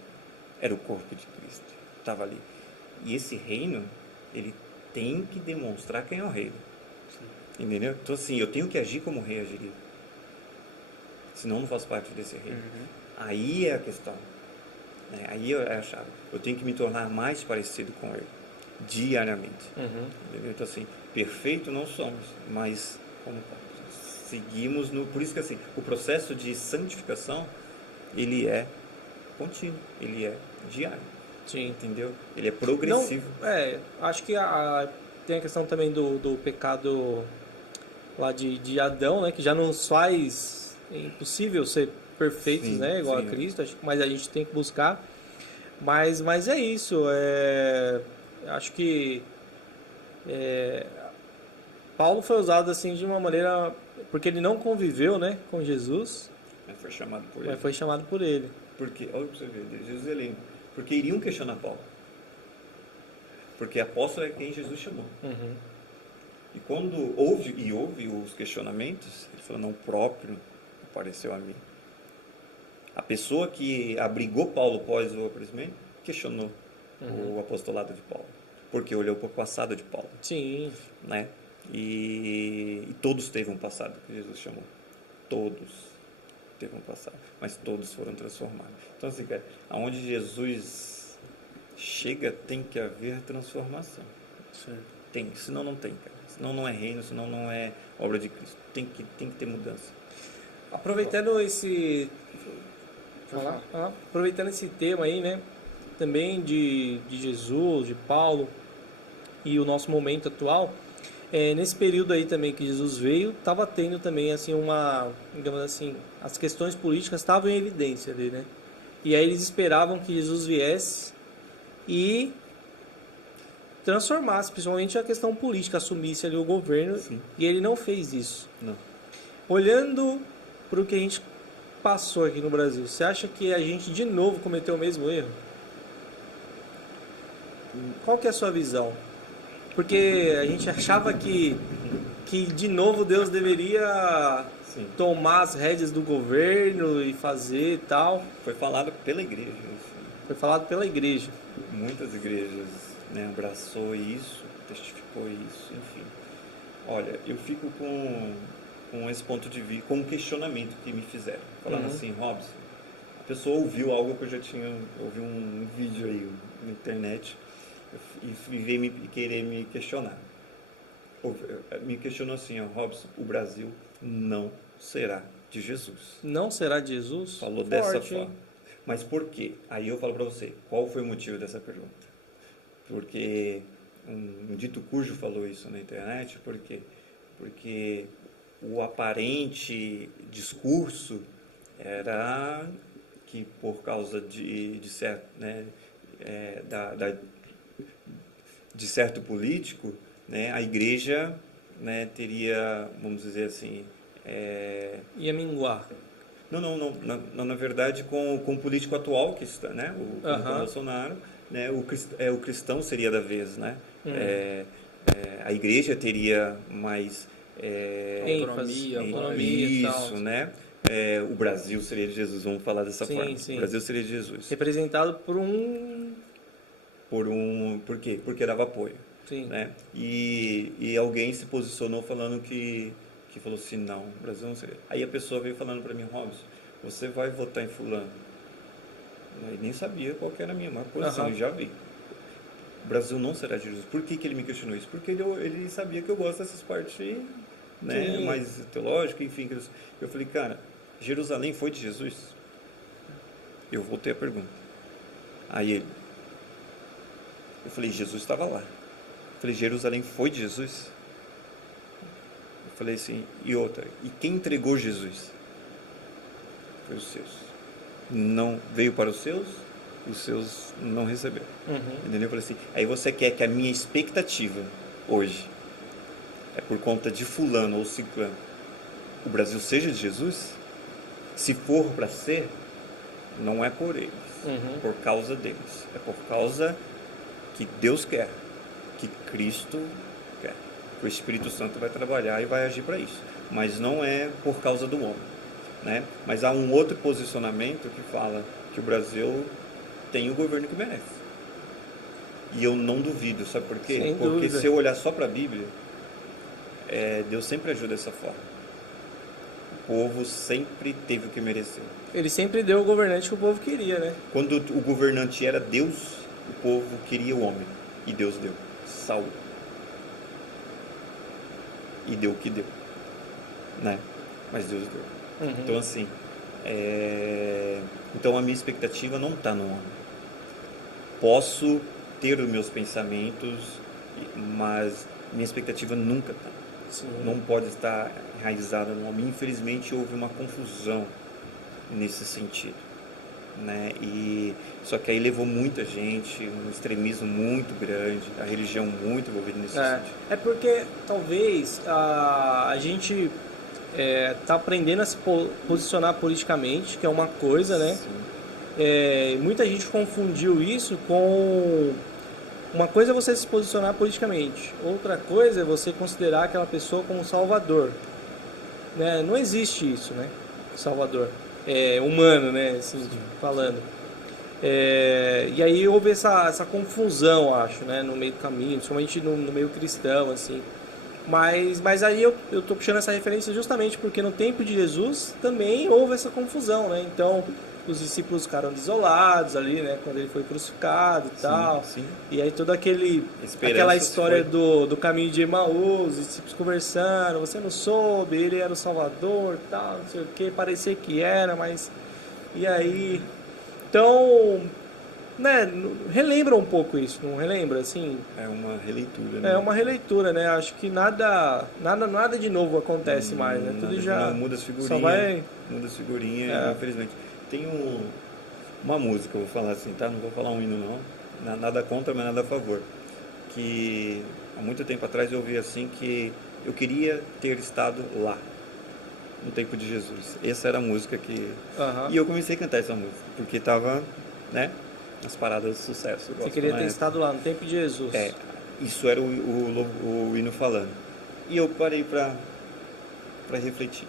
Era o corpo de Cristo. Estava ali. E esse reino, ele tem que demonstrar quem é o rei. Entendeu? Então assim, eu tenho que agir como o rei agiria. Senão eu não faço parte desse reino. Aí é a questão. Aí é a chave. Eu tenho que me tornar mais parecido com ele. Diariamente. Entendeu? Então assim, perfeito não somos, mas como seguimos no... Por isso que assim, o processo de santificação, ele é contínuo. Ele é diário. Sim. Entendeu? Ele é progressivo. Não, acho que tem a questão também do pecado lá de Adão, né? Que já nos faz impossível ser perfeitos, Sim, né? Igual sim. a Cristo, mas a gente tem que buscar. Mas é isso. Acho que Paulo foi usado assim de uma maneira... Porque ele não conviveu, né, com Jesus, Mas foi chamado por ele. mas foi chamado por ele. Porque, olha para você ver, Jesus ele... Porque iriam questionar Paulo. Porque apóstolo é quem Jesus chamou. E quando houve os questionamentos, ele falou, não, o próprio apareceu a mim. A pessoa que abrigou Paulo após o aparecimento, questionou o apostolado de Paulo. Porque olhou para o passado de Paulo. Sim. Né? E todos teve um passado que Jesus chamou. Todos teve um passado. Mas todos foram transformados. Então, assim, cara, aonde Jesus chega, tem que haver transformação. Sim. Tem, senão não tem, cara. Senão não é reino, senão não é obra de Cristo. Tem que ter mudança. Aproveitando aproveitando esse tema aí, né? Também de Jesus, de Paulo e o nosso momento atual, nesse período aí também que Jesus veio, estava tendo também assim digamos assim, as questões políticas estavam em evidência ali, né? E aí eles esperavam que Jesus viesse e transformasse, principalmente a questão política, assumisse ali o governo. Sim. E ele não fez isso. Não. Olhando para o que a gente passou aqui no Brasil, você acha que a gente de novo cometeu o mesmo erro? Qual que é a sua visão? Porque a gente achava que de novo Deus deveria Sim. tomar as rédeas do governo e fazer e tal. Foi falado pela igreja. Isso. Foi falado pela igreja. Muitas igrejas, né, abraçou isso, testificou isso, enfim. Olha, eu fico com esse ponto de vista, com um questionamento que me fizeram. Falando assim, Robson, a pessoa ouviu algo que eu já tinha, ouvi um vídeo aí na internet e veio querer me questionar. Me questionou assim, Robson, o Brasil não será de Jesus. Não será de Jesus? Falou Forte, dessa hein? forma. Mas por quê? Aí eu falo para você, qual foi o motivo dessa pergunta? Porque um dito cujo falou isso na internet, por quê? Porque o aparente discurso era que por causa de certo, né, de certo político, né, a igreja, né, teria, vamos dizer assim... Ia minguar. Não, na verdade, com o político atual que está, né, o Bolsonaro, né, o cristão seria da vez, né? A igreja teria mais autonomia e tal. Isso, né? O Brasil seria de Jesus, vamos falar dessa forma. Sim. O Brasil seria de Jesus. Representado por Por quê? Porque dava apoio. Sim. Né? E alguém se posicionou falando que falou assim, não, o Brasil não seria. Aí a pessoa veio falando para mim, Robson, você vai votar em fulano? Eu nem sabia qual que era a minha posição, eu já vi. O Brasil não será de Jesus. Por que ele me questionou isso? Porque ele sabia que eu gosto dessas partes né, mais teológico, enfim. Eu falei, cara, Jerusalém foi de Jesus? Eu voltei a pergunta. Aí eu falei, Jesus estava lá. Eu falei, Jerusalém foi de Jesus? Eu falei assim, e outra, e quem entregou Jesus? Foi os seus. Não veio para os seus, e os seus não receberam. Entendeu? Eu falei assim, aí você quer que a minha expectativa hoje é por conta de fulano ou ciclano, o Brasil seja de Jesus? Se for para ser, não é por eles, por causa deles. É por causa que Deus quer, que Cristo quer. Que o Espírito Santo vai trabalhar e vai agir para isso. Mas não é por causa do homem, né? Mas há um outro posicionamento que fala que o Brasil tem o governo que merece. E eu não duvido, sabe por quê? Sem Porque dúvida. se eu olhar só para a Bíblia, Deus sempre ajuda dessa forma. O povo sempre teve o que mereceu. Ele sempre deu o governante que o povo queria, né? Quando o governante era Deus, o povo queria o homem. E Deus deu. Saul. E deu o que deu. Né? Mas Deus deu. Então, assim, então a minha expectativa não está no homem. Posso ter os meus pensamentos, mas minha expectativa nunca está. Não pode estar enraizada no homem. Infelizmente, houve uma confusão nesse sentido, né? Só que aí levou muita gente, um extremismo muito grande, a religião muito envolvida nesse sentido. É porque talvez a gente tá aprendendo a se posicionar politicamente, que é uma coisa, né? Muita gente confundiu isso com... Uma coisa é você se posicionar politicamente, outra coisa é você considerar aquela pessoa como salvador, né? Não existe isso, né? Salvador. Humano, né? Assim, falando. E aí houve essa confusão, acho, né? No meio do caminho, principalmente no meio cristão, assim. Mas aí eu tô puxando essa referência justamente porque no tempo de Jesus também houve essa confusão, né? Então, os discípulos ficaram desolados ali, né? Quando ele foi crucificado e tal. Sim. E aí toda aquela história do caminho de Emaús, os discípulos conversando, você não soube, ele era o Salvador e tal, não sei o que, parecia que era, mas... E aí... Então, né, relembra um pouco isso, não relembra, assim? É uma releitura, né? É uma releitura, né? Acho que nada de novo acontece mais, né? Tudo já... Não, muda as figurinhas, só vai... muda as figurinhas, infelizmente. Tem uma música, eu vou falar assim, tá? Não vou falar um hino, não. Nada contra, mas nada a favor. Que há muito tempo atrás eu ouvi assim que eu queria ter estado lá, no tempo de Jesus. Essa era a música que... E eu comecei a cantar essa música, porque estava, né, nas paradas de sucesso. Você queria ter estado lá, no tempo de Jesus. Isso era o hino falando. E eu parei para refletir.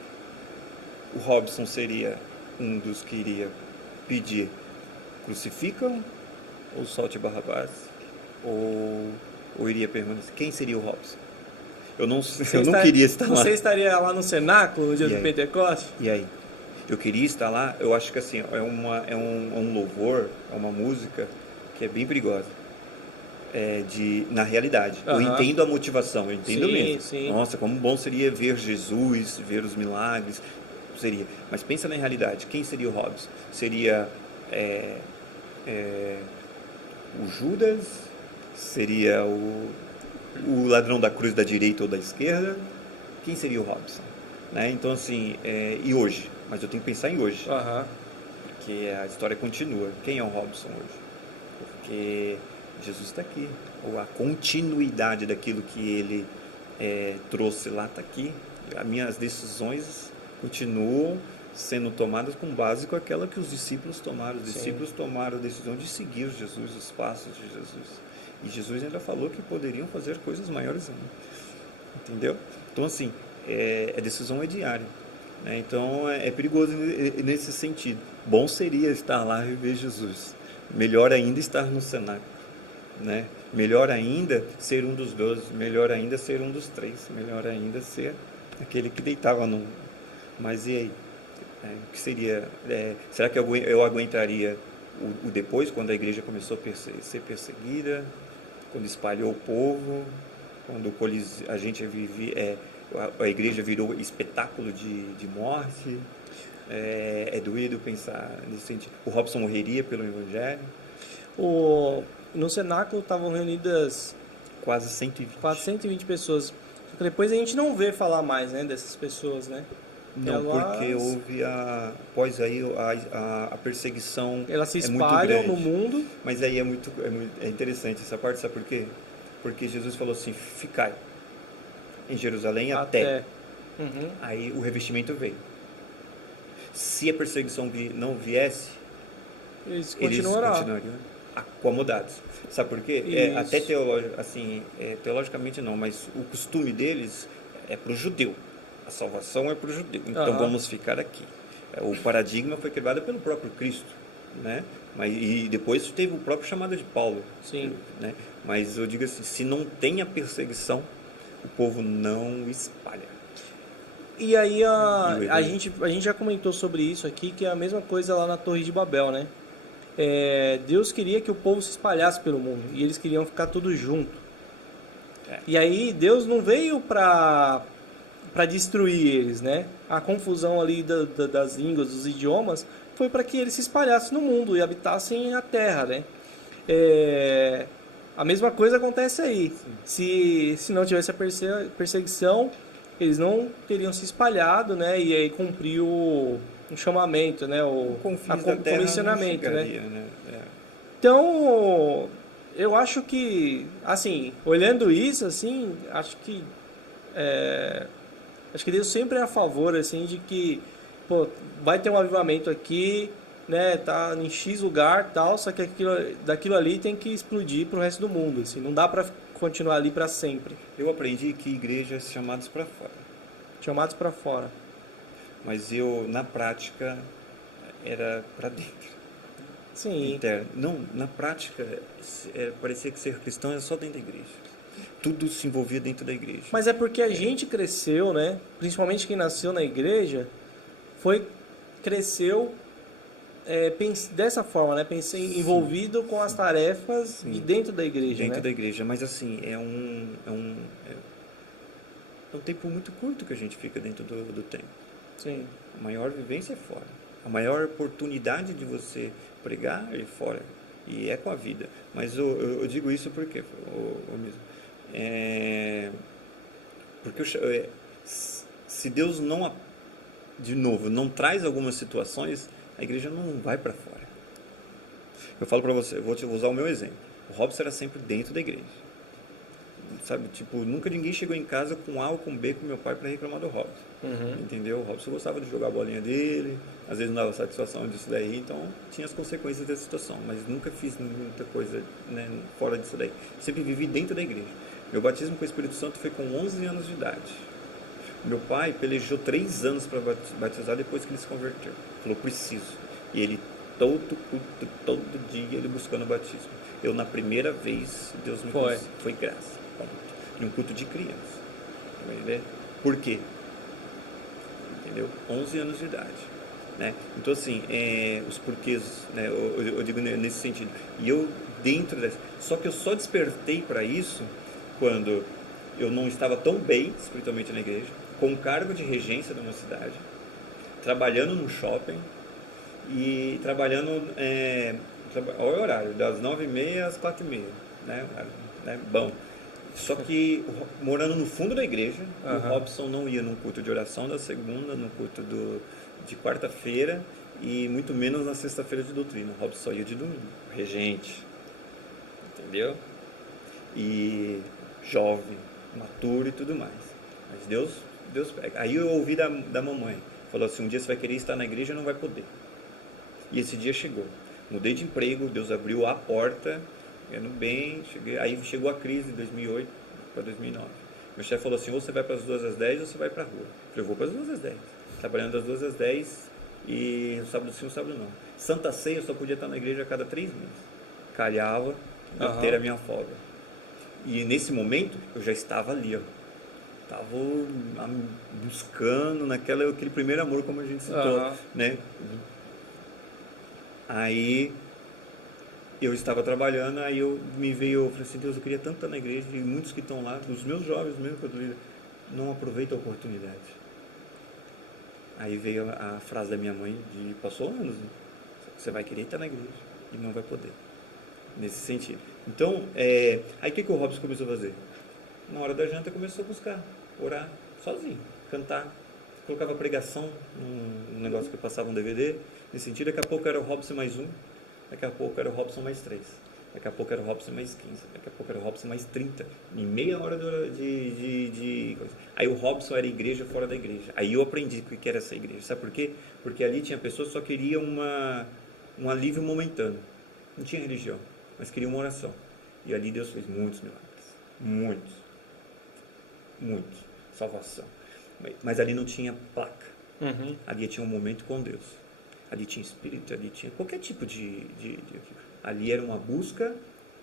O Robson seria um dos que iria pedir crucificam ou solte Barrabás, ou iria permanecer. Quem seria o Robson? Eu não queria estar lá. Você estaria lá no cenáculo no dia do Pentecostes? E aí? Eu queria estar lá. Eu acho que assim, é um louvor, é uma música que é bem perigosa. Na realidade. Eu entendo a motivação, eu entendo mesmo. Sim. Nossa, como bom seria ver Jesus, ver os milagres. Seria. Mas pensa na realidade. Quem seria o Robson? Seria o Judas? Seria o ladrão da cruz da direita ou da esquerda? Quem seria o Robson? Né? Então, assim, e hoje? Mas eu tenho que pensar em hoje. Porque a história continua. Quem é o Robson hoje? Porque Jesus está aqui. Ou a continuidade daquilo que ele trouxe lá está aqui. As minhas decisões continuam sendo tomadas com base com aquela que os discípulos tomaram. Os discípulos tomaram a decisão de seguir Jesus, os passos de Jesus. E Jesus ainda falou que poderiam fazer coisas maiores ainda. Entendeu? Então, assim, a decisão é diária. Né? Então, é perigoso nesse sentido. Bom seria estar lá e ver Jesus. Melhor ainda estar no cenáculo. Né? Melhor ainda ser um dos 12. Melhor ainda ser um dos 3. Melhor ainda ser aquele que deitava no... Mas e aí? O que seria? Será que eu aguentaria o depois, quando a igreja começou a ser perseguida, quando espalhou o povo, quando a gente a igreja virou espetáculo de morte. É doído pensar nesse sentido. O Robson morreria pelo Evangelho. No cenáculo estavam reunidas quase 120. Quase 120 pessoas. Só que depois a gente não vê falar mais, né, dessas pessoas, né? Não, porque houve após aí a perseguição. Elas se espalham no mundo. Mas aí é interessante essa parte, sabe por quê? Porque Jesus falou assim: ficai em Jerusalém até. Uhum. Aí o revestimento veio. Se a perseguição não viesse, eles continuariam acomodados. Sabe por quê? Até teologicamente não, mas o costume deles é para o judeu. A salvação é para o judeu. Então vamos ficar aqui. O paradigma foi quebrado pelo próprio Cristo, né? E depois teve o próprio chamado de Paulo. Sim. Né? Mas eu digo assim, se não tem a perseguição, o povo não espalha. E aí a gente já comentou sobre isso aqui, que é a mesma coisa lá na Torre de Babel, né? Deus queria que o povo se espalhasse pelo mundo, e eles queriam ficar todos juntos. E aí Deus não veio para destruir eles, né? A confusão ali das línguas, dos idiomas, foi para que eles se espalhassem no mundo e habitassem a terra, né? A mesma coisa acontece aí. Se não tivesse a perseguição, eles não teriam se espalhado, né? E aí cumpriu um chamamento, né? O comissionamento, né? Então, eu acho que, assim, olhando isso, assim, acho que Deus sempre é a favor, assim, de que, pô, vai ter um avivamento aqui, né? Tá em X lugar, tal, só que daquilo ali tem que explodir pro resto do mundo, assim, não dá para continuar ali para sempre. Eu aprendi que igrejas chamadas para fora. Chamados para fora. Mas na prática, era para dentro. Sim. Interno. Não, na prática, parecia que ser cristão era só dentro da igreja. Tudo se envolvia dentro da igreja. Mas é porque a gente cresceu, né? Principalmente quem nasceu na igreja, cresceu dessa forma, né? Pensei envolvido com as tarefas de dentro da igreja, dentro da igreja, mas assim, é um tempo muito curto que a gente fica dentro do tempo. Sim. A maior vivência é fora. A maior oportunidade de você pregar é fora. E é com a vida. Mas eu digo isso porque porque se Deus não traz algumas situações, a igreja não vai para fora. Eu falo para você, vou usar o meu exemplo. O Robson era sempre dentro da igreja. Sabe, tipo, nunca ninguém chegou em casa com A ou com B com meu pai para reclamar do Robson. Uhum. Entendeu? O Robson gostava de jogar a bolinha dele, às vezes não dava satisfação disso daí, então tinha as consequências dessa situação, mas nunca fiz muita coisa, né, fora disso daí. Sempre vivi dentro da igreja. Meu batismo com o Espírito Santo foi com 11 anos de idade. Meu pai pelejou 3 anos para batizar depois que ele se converteu. Falou, preciso. E ele, todo dia, ele buscando o batismo. Eu, na primeira vez, Deus me foi graça. Em um culto de criança. Por quê? Entendeu? 11 anos de idade. Né? Então, assim, os porquês, né? Eu digo nesse sentido. E eu, dentro dessa... Só que eu só despertei para isso quando eu não estava tão bem, espiritualmente, na igreja, com cargo de regência de uma cidade, trabalhando no shopping e trabalhando... olha o horário, das 9h30 às 4h30. Né? Bom. Só que morando no fundo da igreja, o Robson não ia num culto de oração da segunda, no culto de quarta-feira e muito menos na sexta-feira de doutrina. O Robson só ia de domingo, regente, entendeu? E jovem, maturo e tudo mais. Mas Deus pega. Aí eu ouvi da mamãe, falou assim, um dia você vai querer estar na igreja e não vai poder. E esse dia chegou. Mudei de emprego, Deus abriu a porta... Ganhando bem, aí chegou a crise de 2008 para 2009. Meu chefe falou assim, ou você vai para as 2h às 10 ou você vai para a rua. Eu falei, vou para as 2h às 10. Trabalhando das 2h às 10 e sábado sim, sábado não. Santa Ceia eu só podia estar na igreja a cada 3 meses. Calhava de ter a minha folga. E nesse momento eu já estava ali, ó. Estava buscando aquele primeiro amor, como a gente citou, né? Aí... eu estava trabalhando, aí eu falei assim, Deus, eu queria tanto estar na igreja, e muitos que estão lá, os meus jovens mesmo, que eu não aproveita a oportunidade. Aí veio a frase da minha mãe, de passou anos, né? Você vai querer estar na igreja e não vai poder. Nesse sentido. Então, aí o que o Robson começou a fazer? Na hora da janta começou a buscar, orar, sozinho, cantar. Colocava pregação num negócio que eu passava um DVD. Nesse sentido, daqui a pouco era o Robson mais um, daqui a pouco era o Robson mais 3, daqui a pouco era o Robson mais 15, daqui a pouco era o Robson mais 30, em meia hora de coisa. Aí o Robson era igreja fora da igreja. Aí eu aprendi o que era essa igreja. Sabe por quê? Porque ali tinha pessoas que só queriam um alívio momentâneo. Não tinha religião, mas queria uma oração. E ali Deus fez muitos milagres. Muitos. Salvação. Mas ali não tinha placa. Ali tinha um momento com Deus. Ali tinha espírito, ali tinha qualquer tipo de ali era uma busca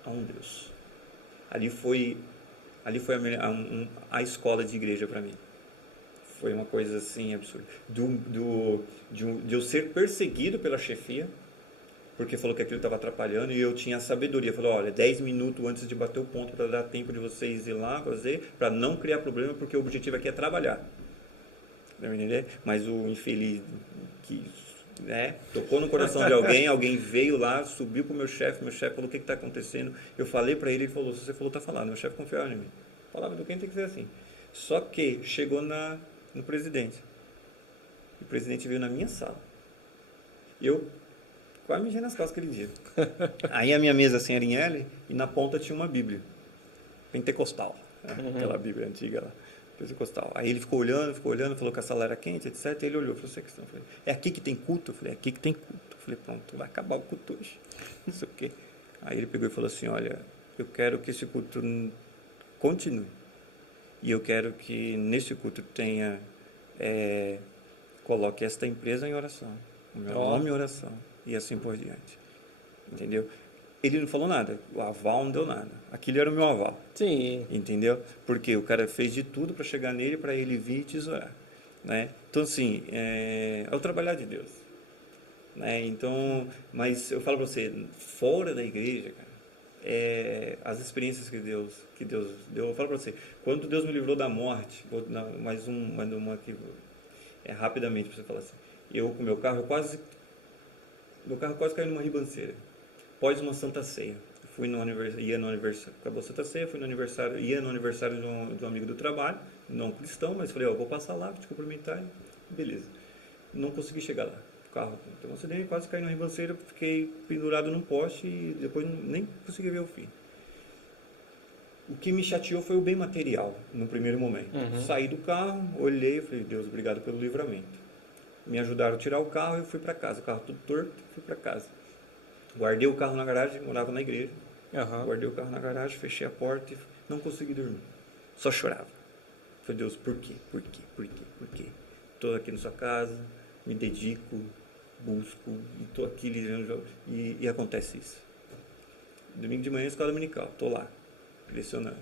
a um Deus. Ali foi a escola de igreja para mim. Foi uma coisa assim absurda. De eu ser perseguido pela chefia, porque falou que aquilo estava atrapalhando, e eu tinha sabedoria. Falou, olha, 10 minutos antes de bater o ponto para dar tempo de vocês ir lá fazer, para não criar problema, porque o objetivo aqui é trabalhar. Deve entender? Mas o infeliz que tocou no coração de alguém veio lá, subiu pro meu chefe falou, o que está acontecendo? Eu falei para ele falou, se você falou, tá falando. Meu chefe confiava em mim. Falava do quem tem que ser assim. Só que chegou no presidente. O presidente veio na minha sala. Eu quase mijei nas calças aquele dia. Aí a minha mesa assim era em L e na ponta tinha uma Bíblia. Pentecostal. Aquela Bíblia antiga lá. Pentecostal. Aí ele ficou olhando, falou que a sala era quente, etc. Ele olhou, falou, eu falei, é aqui que tem culto? Eu falei, é aqui que tem culto. Eu falei, pronto, vai acabar o culto hoje. Não sei o quê. Aí ele pegou e falou assim, olha, eu quero que esse culto continue. E eu quero que nesse culto tenha, coloque esta empresa em oração. O meu nome em oração. E assim por diante. Entendeu? Ele não falou nada. O aval não deu nada. Aquilo era o meu aval. Sim. Entendeu? Porque o cara fez de tudo para chegar nele, para ele vir e tesourar. Né? Então, assim, é o trabalhar de Deus. Né? Então, mas eu falo para você, fora da igreja, cara, as experiências que Deus deu. Eu falo para você, quando Deus me livrou da morte, mais uma aqui, rapidamente para você falar assim, eu com meu carro quase caiu numa ribanceira. Após uma Santa Ceia, ia no aniversário, acabou a Santa Ceia, ia no aniversário de um amigo do trabalho, não cristão, mas falei, vou passar lá, te cumprimentar, beleza. Não consegui chegar lá. O carro teve um acidente, quase caí numa ribanceira, fiquei pendurado num poste e depois nem consegui ver o fim. O que me chateou foi o bem material, no primeiro momento. Saí do carro, olhei e falei, Deus, obrigado pelo livramento. Me ajudaram a tirar o carro e eu fui para casa. O carro tudo torto, fui para casa. Guardei o carro na garagem, morava na igreja. Guardei o carro na garagem, fechei a porta e não consegui dormir. Só chorava. Falei, Deus, por quê? Por quê? Por quê? Por quê? Estou aqui na sua casa, me dedico, busco, e estou aqui liderando e acontece isso. Domingo de manhã, escola dominical, estou lá, lecionando.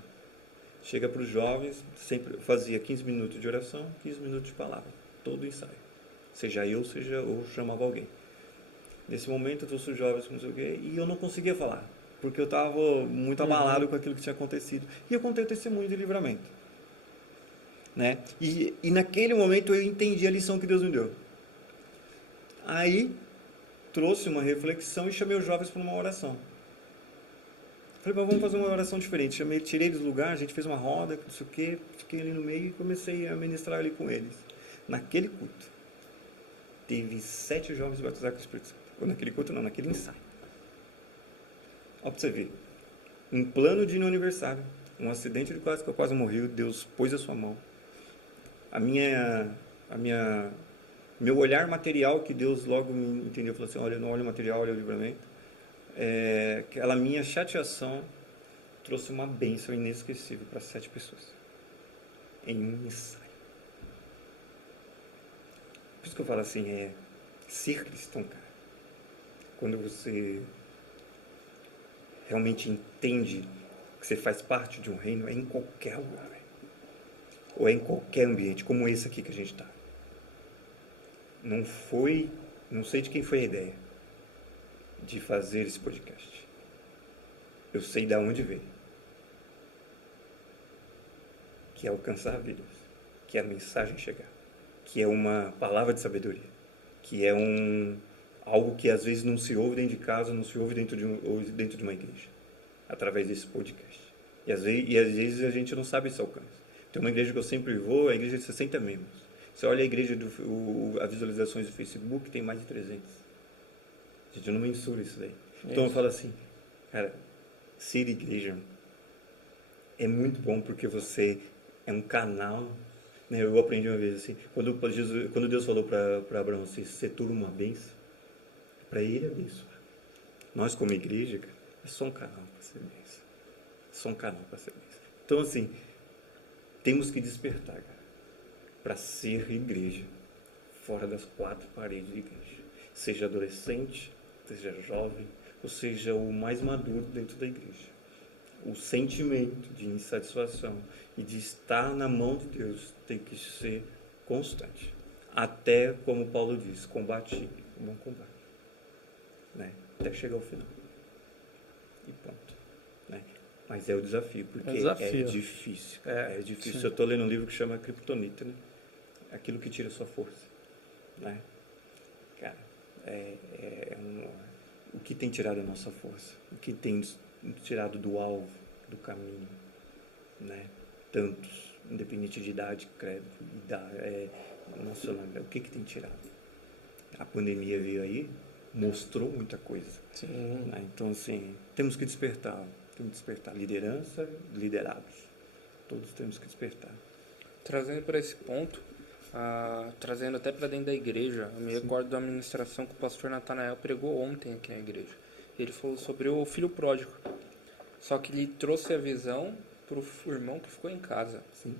Chega para os jovens, sempre fazia 15 minutos de oração, 15 minutos de palavra, todo ensaio. Seja eu chamava alguém. Nesse momento eu trouxe os jovens com não sei o quê, e eu não conseguia falar, porque eu estava muito abalado com aquilo que tinha acontecido. E eu contei o testemunho de livramento. Né? E naquele momento eu entendi a lição que Deus me deu. Aí trouxe uma reflexão e chamei os jovens para uma oração. Falei, mas vamos fazer uma oração diferente. Tirei eles do lugar, a gente fez uma roda, não sei o quê, fiquei ali no meio e comecei a ministrar ali com eles. Naquele culto, teve 7 jovens batizados com o Espírito Santo. Ou naquele culto não, naquele ensaio. Olha para você ver. Um plano de ir no aniversário. Um acidente de que eu quase morri. Deus pôs a sua mão. Meu olhar material, que Deus logo me entendeu, falou assim, olha, não olha o material, olha o livramento. Aquela minha chateação trouxe uma bênção inesquecível para 7 pessoas. Em um ensaio. Por isso que eu falo assim, ser cristão, cara. Quando você realmente entende que você faz parte de um reino, é em qualquer lugar. Ou é em qualquer ambiente, como esse aqui que a gente está. Não sei de quem foi a ideia de fazer esse podcast. Eu sei de onde veio. Que é alcançar vidas. que é a mensagem chegar, que é uma palavra de sabedoria, que é algo que às vezes não se ouve dentro de casa, não se ouve dentro de uma igreja, através desse podcast. E às vezes a gente não sabe esse alcance. Tem uma igreja que eu sempre vou, a igreja de 60 membros. Você olha a igreja, as visualizações do Facebook, tem mais de 300. A gente não mensura isso daí. Então eu falo assim, cara, ser igreja é muito bom porque você é um canal, né? Eu aprendi uma vez assim, quando Deus falou para Abraão assim, ser tudo uma bênção, para ele abençoar. Nós como igreja, cara, é só um canal para ser bênção. É só um canal para ser bênção. Então assim, temos que despertar, cara, para ser igreja fora das 4 paredes de igreja. Seja adolescente, seja jovem, ou seja o mais maduro dentro da igreja. O sentimento de insatisfação e de estar na mão de Deus tem que ser constante. Até, como Paulo diz, combate o bom combate. Né? Até chegar ao final. E ponto. Né? Mas é o desafio, porque é difícil. É difícil. Sim. Eu estou lendo um livro que chama Kryptonita, né? Aquilo que tira a sua força. Né? Cara, o que tem tirado a nossa força? O que tem tirado do alvo, do caminho? Né? Tantos, independente de idade, credo, nacionalidade. O que tem tirado? A pandemia veio aí, mostrou muita coisa. Sim. Né? Então, assim, temos que despertar. Temos que despertar. Liderança, liderados. Todos temos que despertar. Trazendo para esse ponto, trazendo até para dentro da igreja, eu me recordo da ministração que o pastor Natanael pregou ontem aqui na igreja. Ele falou sobre o filho pródigo. Só que ele trouxe a visão para o irmão que ficou em casa. Sim.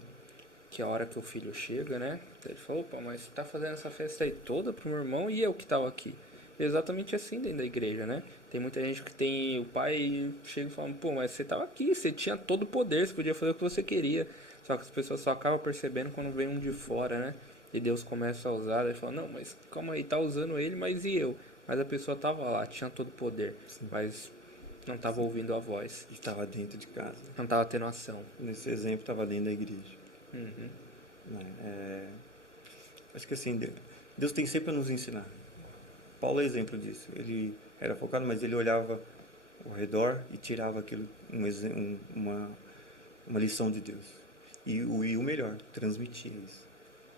Que a hora que o filho chega, né? Ele falou, pô, mas você tá fazendo essa festa aí toda pro meu irmão e eu que tava aqui. Exatamente assim dentro da igreja, né? Tem muita gente que tem o pai chega e fala, pô, mas você tava aqui, você tinha todo o poder, você podia fazer o que você queria. Só que as pessoas só acabam percebendo quando vem um de fora, né? E Deus começa a usar, ele fala, não, mas calma aí, tá usando ele, mas e eu? Mas a pessoa tava lá, tinha todo o poder, sim, mas não tava ouvindo a voz. Estava dentro de casa. Não tava tendo ação. Nesse exemplo, estava dentro da igreja. Uhum. Acho que assim, Deus tem sempre a nos ensinar. Paulo é exemplo disso. Ele era focado, mas ele olhava ao redor e tirava aquilo, uma lição de Deus. E o melhor, transmitia isso.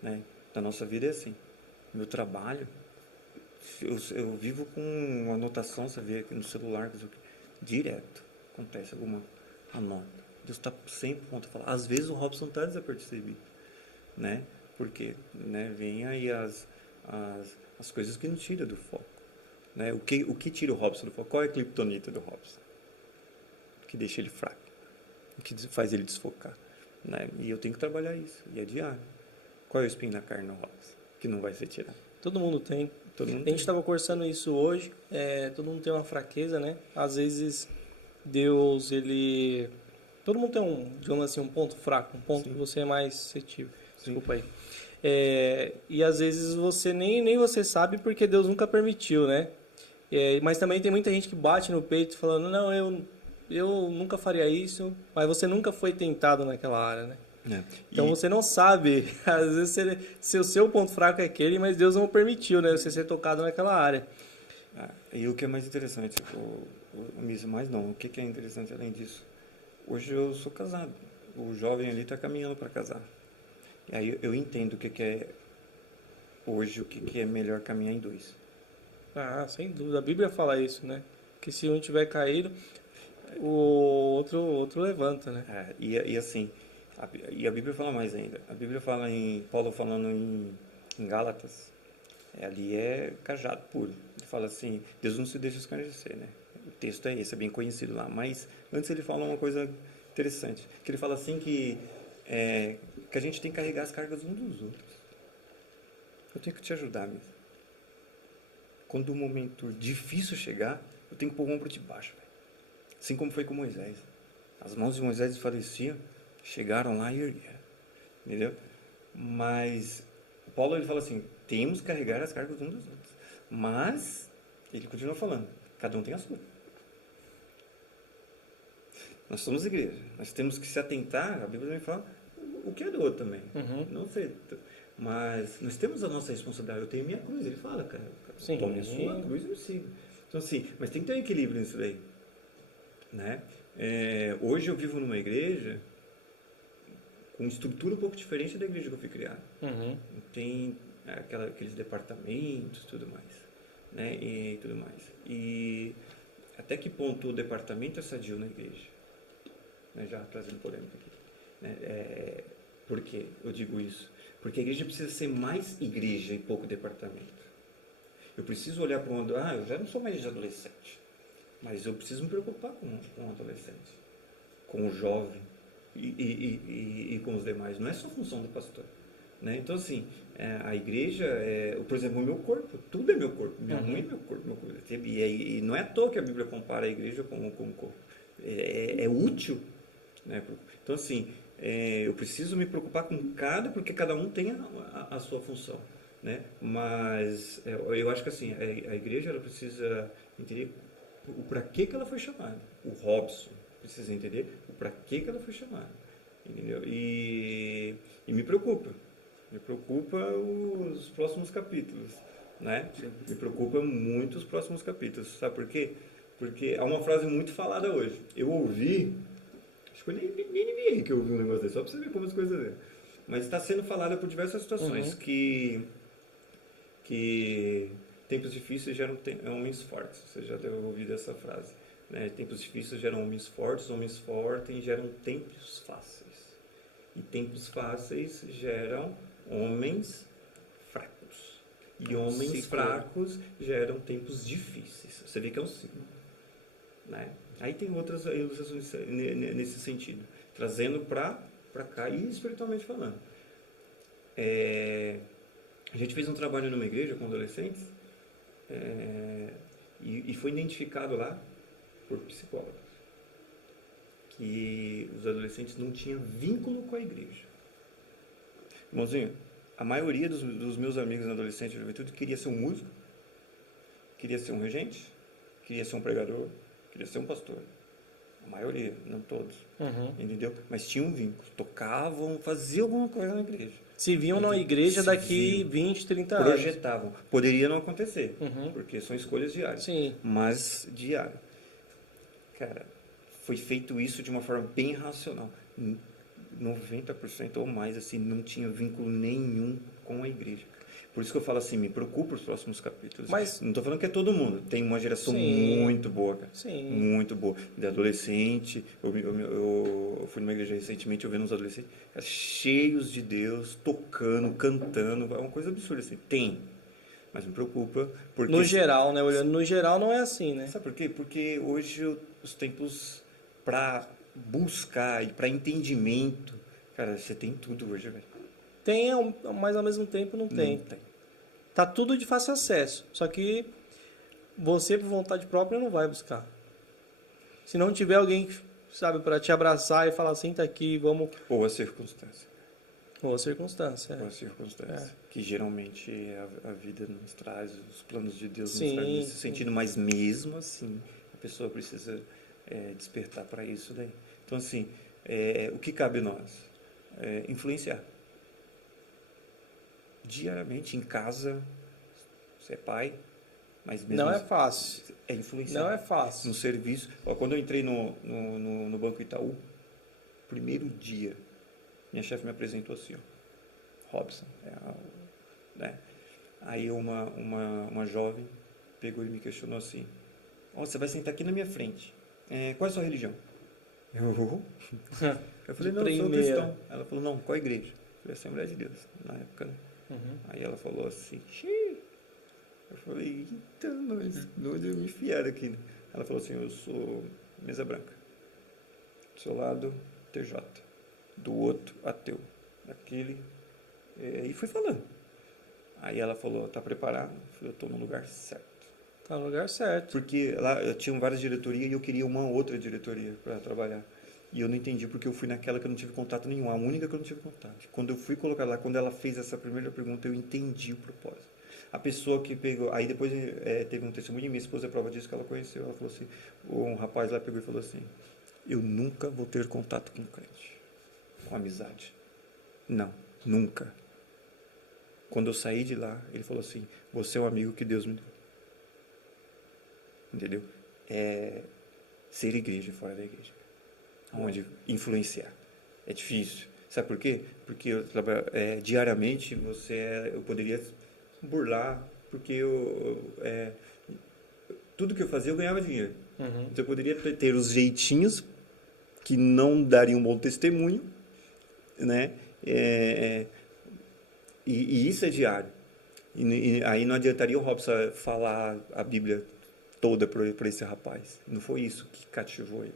Né? Na nossa vida é assim. Meu trabalho, eu vivo com uma anotação, você vê aqui no celular, direto acontece alguma anota. Deus está sempre pronto a falar. Às vezes o Robson está desapercebido, né? Porque, né, vem aí as coisas que não tiram do foco, né? O que tira o Robson do foco? Qual é a criptonita do Robson? O que deixa ele fraco? O que faz ele desfocar? Né? E eu tenho que trabalhar isso, e é diário. Qual é o espinho na carne do Robson? Que não vai ser tirado. Todo mundo tem. A gente estava conversando isso hoje. Todo mundo tem uma fraqueza, né? Às vezes Deus, todo mundo tem digamos assim, um ponto fraco, um ponto, sim, que você é mais suscetível. Desculpa aí. E às vezes você nem você sabe porque Deus nunca permitiu, né? Mas também tem muita gente que bate no peito falando, não, eu nunca faria isso, mas você nunca foi tentado naquela área, né? Então você não sabe, às vezes se o seu ponto fraco é aquele, mas Deus não permitiu, né, você ser tocado naquela área. E o que é mais interessante, mais não, o que é interessante além disso? Hoje eu sou casado, o jovem ali está caminhando para casar. E aí eu entendo o que é hoje, o que é melhor caminhar em dois. Sem dúvida, a Bíblia fala isso, né? Que se um tiver caído, o outro levanta, né? E assim, a Bíblia fala mais ainda. A Bíblia fala Paulo falando em Gálatas, ali é cajado puro. Ele fala assim, Deus não se deixa escarnecer, né? O texto é esse, é bem conhecido lá. Mas antes ele fala uma coisa interessante, que ele fala assim que a gente tem que carregar as cargas uns dos outros. Eu tenho que te ajudar mesmo. Quando o momento difícil chegar, eu tenho que pôr o ombro de baixo. Véio. Assim como foi com Moisés. As mãos de Moisés desfaleciam, chegaram lá e ergueram. Entendeu? Mas Paulo ele fala assim, temos que carregar as cargas uns dos outros. Mas, ele continua falando, cada um tem a sua. Nós somos igreja. Nós temos que se atentar, a Bíblia também fala, o que é do outro também. Não sei, mas nós temos a nossa responsabilidade. Eu tenho a minha cruz. Ele fala, cara, tome a sua cruz e me siga. Então, assim, mas tem que ter um equilíbrio nisso daí. Né? Hoje eu vivo numa igreja com estrutura um pouco diferente da igreja que eu fui criado. Tem aqueles departamentos, tudo mais, né? E tudo mais. E até que ponto o departamento é sadio na igreja? Né? Já trazendo polêmica aqui. Né? Por que eu digo isso? Porque a igreja precisa ser mais igreja e pouco departamento. Eu preciso olhar para eu já não sou mais adolescente, mas eu preciso me preocupar com o adolescente, com o jovem e com os demais. Não é só função do pastor. Né? Então, assim, a igreja, por exemplo, o meu corpo, tudo é meu corpo. Minha mãe é meu corpo. E não é à toa que a Bíblia compara a igreja com o corpo. É útil. Né? Então, assim, eu preciso me preocupar com porque cada um tem a sua função. Né? Mas eu acho que assim, a igreja ela precisa entender o para que ela foi chamada. O Robson precisa entender o para que ela foi chamada. Entendeu? E me preocupa. Me preocupa os próximos capítulos. Né? Me preocupa muito os próximos capítulos. Sabe por quê? Porque há uma frase muito falada hoje. Eu ouvi, acho que foi nem ninguém que ouviu um negócio desse, só para você ver como as coisas são. Mas está sendo falada por diversas situações que tempos difíceis geram homens fortes. Você já deve ouvir ouvido essa frase. Né? Tempos difíceis geram homens fortes geram tempos fáceis. E tempos fáceis geram homens fracos. E homens fracos geram tempos difíceis. Você vê que é um ciclo. Né? Aí tem outras ilustrações nesse sentido. Trazendo para cá e espiritualmente falando. A gente fez um trabalho numa igreja com adolescentes e foi identificado lá por psicólogos que os adolescentes não tinham vínculo com a igreja. Irmãozinho, a maioria dos meus amigos adolescentes de juventude queria ser um músico, queria ser um regente, queria ser um pregador, queria ser um pastor. A maioria, não todos. Entendeu? Mas tinham um vínculo, tocavam, faziam alguma coisa na igreja. Se viam na igreja daqui 20, 30 anos. Projetavam. Poderia não acontecer, porque são escolhas diárias. Sim. Mas diário. Cara, foi feito isso de uma forma bem racional. 90% ou mais assim, não tinha vínculo nenhum com a igreja. Por isso que eu falo assim, me preocupa os próximos capítulos. Mas não estou falando que é todo mundo. Tem uma geração muito boa, cara. Sim. Muito boa. De adolescente. Eu fui numa igreja recentemente, eu vendo uns adolescentes cheios de Deus, tocando, cantando. É uma coisa absurda, assim. Tem. Mas me preocupa. Porque, no geral, né? Olhando no geral, não é assim, né? Sabe por quê? Porque hoje os tempos para buscar e para entendimento, cara, você tem tudo hoje, velho. Tem, mas ao mesmo tempo não tem. Tá tudo de fácil acesso. Só que você, por vontade própria, não vai buscar. Se não tiver alguém, sabe, para te abraçar e falar assim, tá aqui, vamos... Ou a circunstância. Ou a circunstância. Ou a circunstância. Que geralmente a vida nos traz, os planos de Deus nos traz nesse sentido. Mas mesmo assim, a pessoa precisa despertar para isso daí. Então, assim, o que cabe a nós? Influenciar. Diariamente, em casa, você é pai, mas mesmo não é fácil. É influenciar. Não é fácil. No serviço. Quando eu entrei no Banco Itaú, primeiro dia, minha chefe me apresentou assim, ó, Robson. Né? Aí uma jovem pegou e me questionou assim, você vai sentar aqui na minha frente. Qual é a sua religião? Eu falei, não, eu sou cristão. Ela falou, não, qual a igreja? Eu falei, Assembleia de Deus, na época, né? Aí ela falou assim, xiii. Eu falei, então, mas onde eu me enfiar aqui? Né? Ela falou assim, eu sou mesa branca. Do seu lado, TJ. Do outro, ateu. Daquele... E foi falando. Aí ela falou, tá preparado? Eu falei, eu tô no lugar certo. Tá no lugar certo. Porque lá eu tinha várias diretorias e eu queria uma outra diretoria para trabalhar. E eu não entendi porque eu fui naquela que eu não tive contato nenhum, a única que eu não tive contato. Quando eu fui colocar lá, quando ela fez essa primeira pergunta, eu entendi o propósito. A pessoa que pegou... Aí depois teve um testemunho, minha esposa é prova disso que ela conheceu. Ela falou assim, um rapaz lá pegou e falou assim, eu nunca vou ter contato com crente, com amizade. Não, nunca. Quando eu saí de lá, ele falou assim, você é o amigo que Deus me deu. Entendeu? É ser igreja fora da igreja. Onde influenciar. É difícil. Sabe por quê? Porque diariamente eu poderia burlar, porque tudo que eu fazia eu ganhava dinheiro. Então eu poderia ter os jeitinhos que não dariam um bom testemunho, né? E isso é diário. E aí não adiantaria o Robson falar a Bíblia toda para esse rapaz. Não foi isso que cativou ele.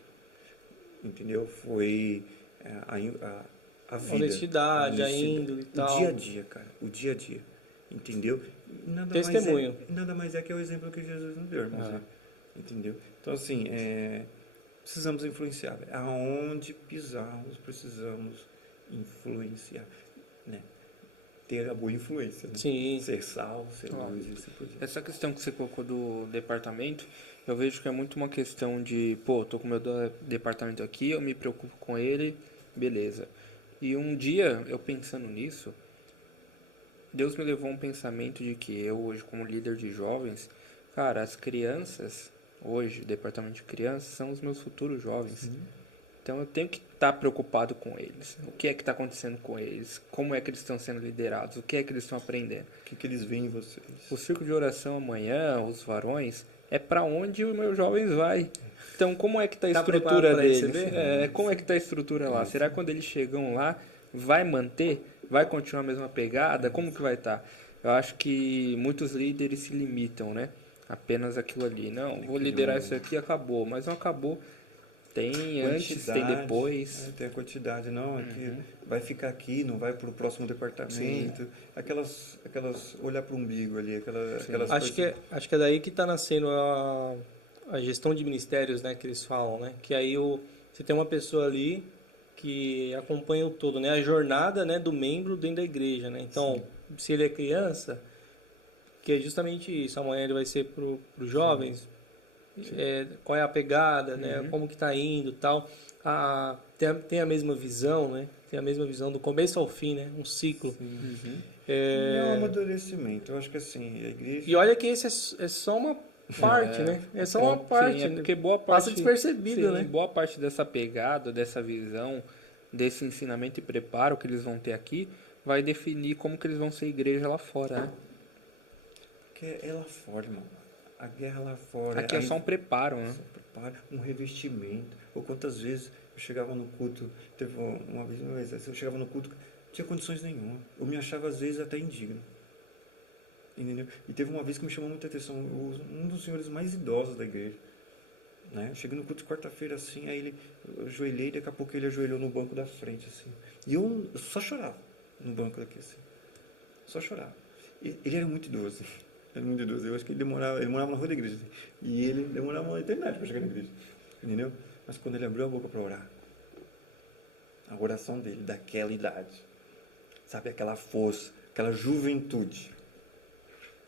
Entendeu? Foi a vida. Honestidade, a índole e tal. O dia a dia, cara. O dia a dia. Entendeu? Testemunho. Nada mais é que é o exemplo que Jesus nos deu, irmão. Entendeu? Então, assim, precisamos influenciar. Aonde pisarmos, precisamos influenciar. Né? Ter a boa influência. Né? Sim. Ser sal, ser luz e assim por diante. Essa questão que você colocou do departamento, eu vejo que é muito uma questão de, tô com o meu departamento aqui, eu me preocupo com ele, beleza. E um dia, eu pensando nisso, Deus me levou a um pensamento de que eu, hoje, como líder de jovens, cara, as crianças, hoje, o departamento de crianças, são os meus futuros jovens. Sim. Então, eu tenho que estar preocupado com eles. O que é que está acontecendo com eles? Como é que eles estão sendo liderados? O que é que eles estão aprendendo? O que eles veem em vocês? O círculo de oração amanhã, os varões, é para onde os meus jovens vai. Então, como é que está a estrutura deles? Como é que está a estrutura lá? Será que quando eles chegam lá, vai manter? Vai continuar a mesma pegada? Como que vai estar? Eu acho que muitos líderes se limitam, né? Apenas aquilo ali. Não, vou liderar isso aqui, acabou. Mas não acabou. Tem antes, tem depois. Tem a quantidade, não. Aqui, vai ficar aqui, não vai para o próximo departamento. Sim. Aquelas olhar para o umbigo ali, aquelas acho que é daí que está nascendo a gestão de ministérios, né, que eles falam, né? Que aí você tem uma pessoa ali que acompanha o todo, né? A jornada, né, do membro dentro da igreja, né? Então, se ele é criança, que é justamente isso, amanhã ele vai ser para os jovens. Qual é a pegada, né? Como que está indo e tal. Tem a mesma visão, né? Tem a mesma visão do começo ao fim, né? Um ciclo. É um amadurecimento. Eu acho que assim, a igreja... E olha que esse é só uma parte, né? É só uma parte. Sim, porque boa parte... Passa despercebido, né? Boa parte dessa pegada, dessa visão, desse ensinamento e preparo que eles vão ter aqui, vai definir como que eles vão ser igreja lá fora, né? Porque é lá fora, irmão. A guerra lá fora... Aqui é só um preparo, né? Um revestimento. Ou quantas vezes eu chegava no culto... Teve uma vez, eu chegava no culto, não tinha condições nenhuma. Eu me achava, às vezes, até indigno. Entendeu? E teve uma vez que me chamou muita atenção. Um dos senhores mais idosos da igreja. Né? Eu cheguei no culto de quarta-feira, assim, aí eu ajoelhei, daqui a pouco ele ajoelhou no banco da frente, assim. E eu só chorava no banco daqui, assim. Só chorava. Ele era muito idoso. Eu acho que ele morava na rua da igreja. Assim. E ele demorava uma eternidade para chegar na igreja. Entendeu? Mas quando ele abriu a boca para orar, a oração dele, daquela idade, sabe, aquela força, aquela juventude,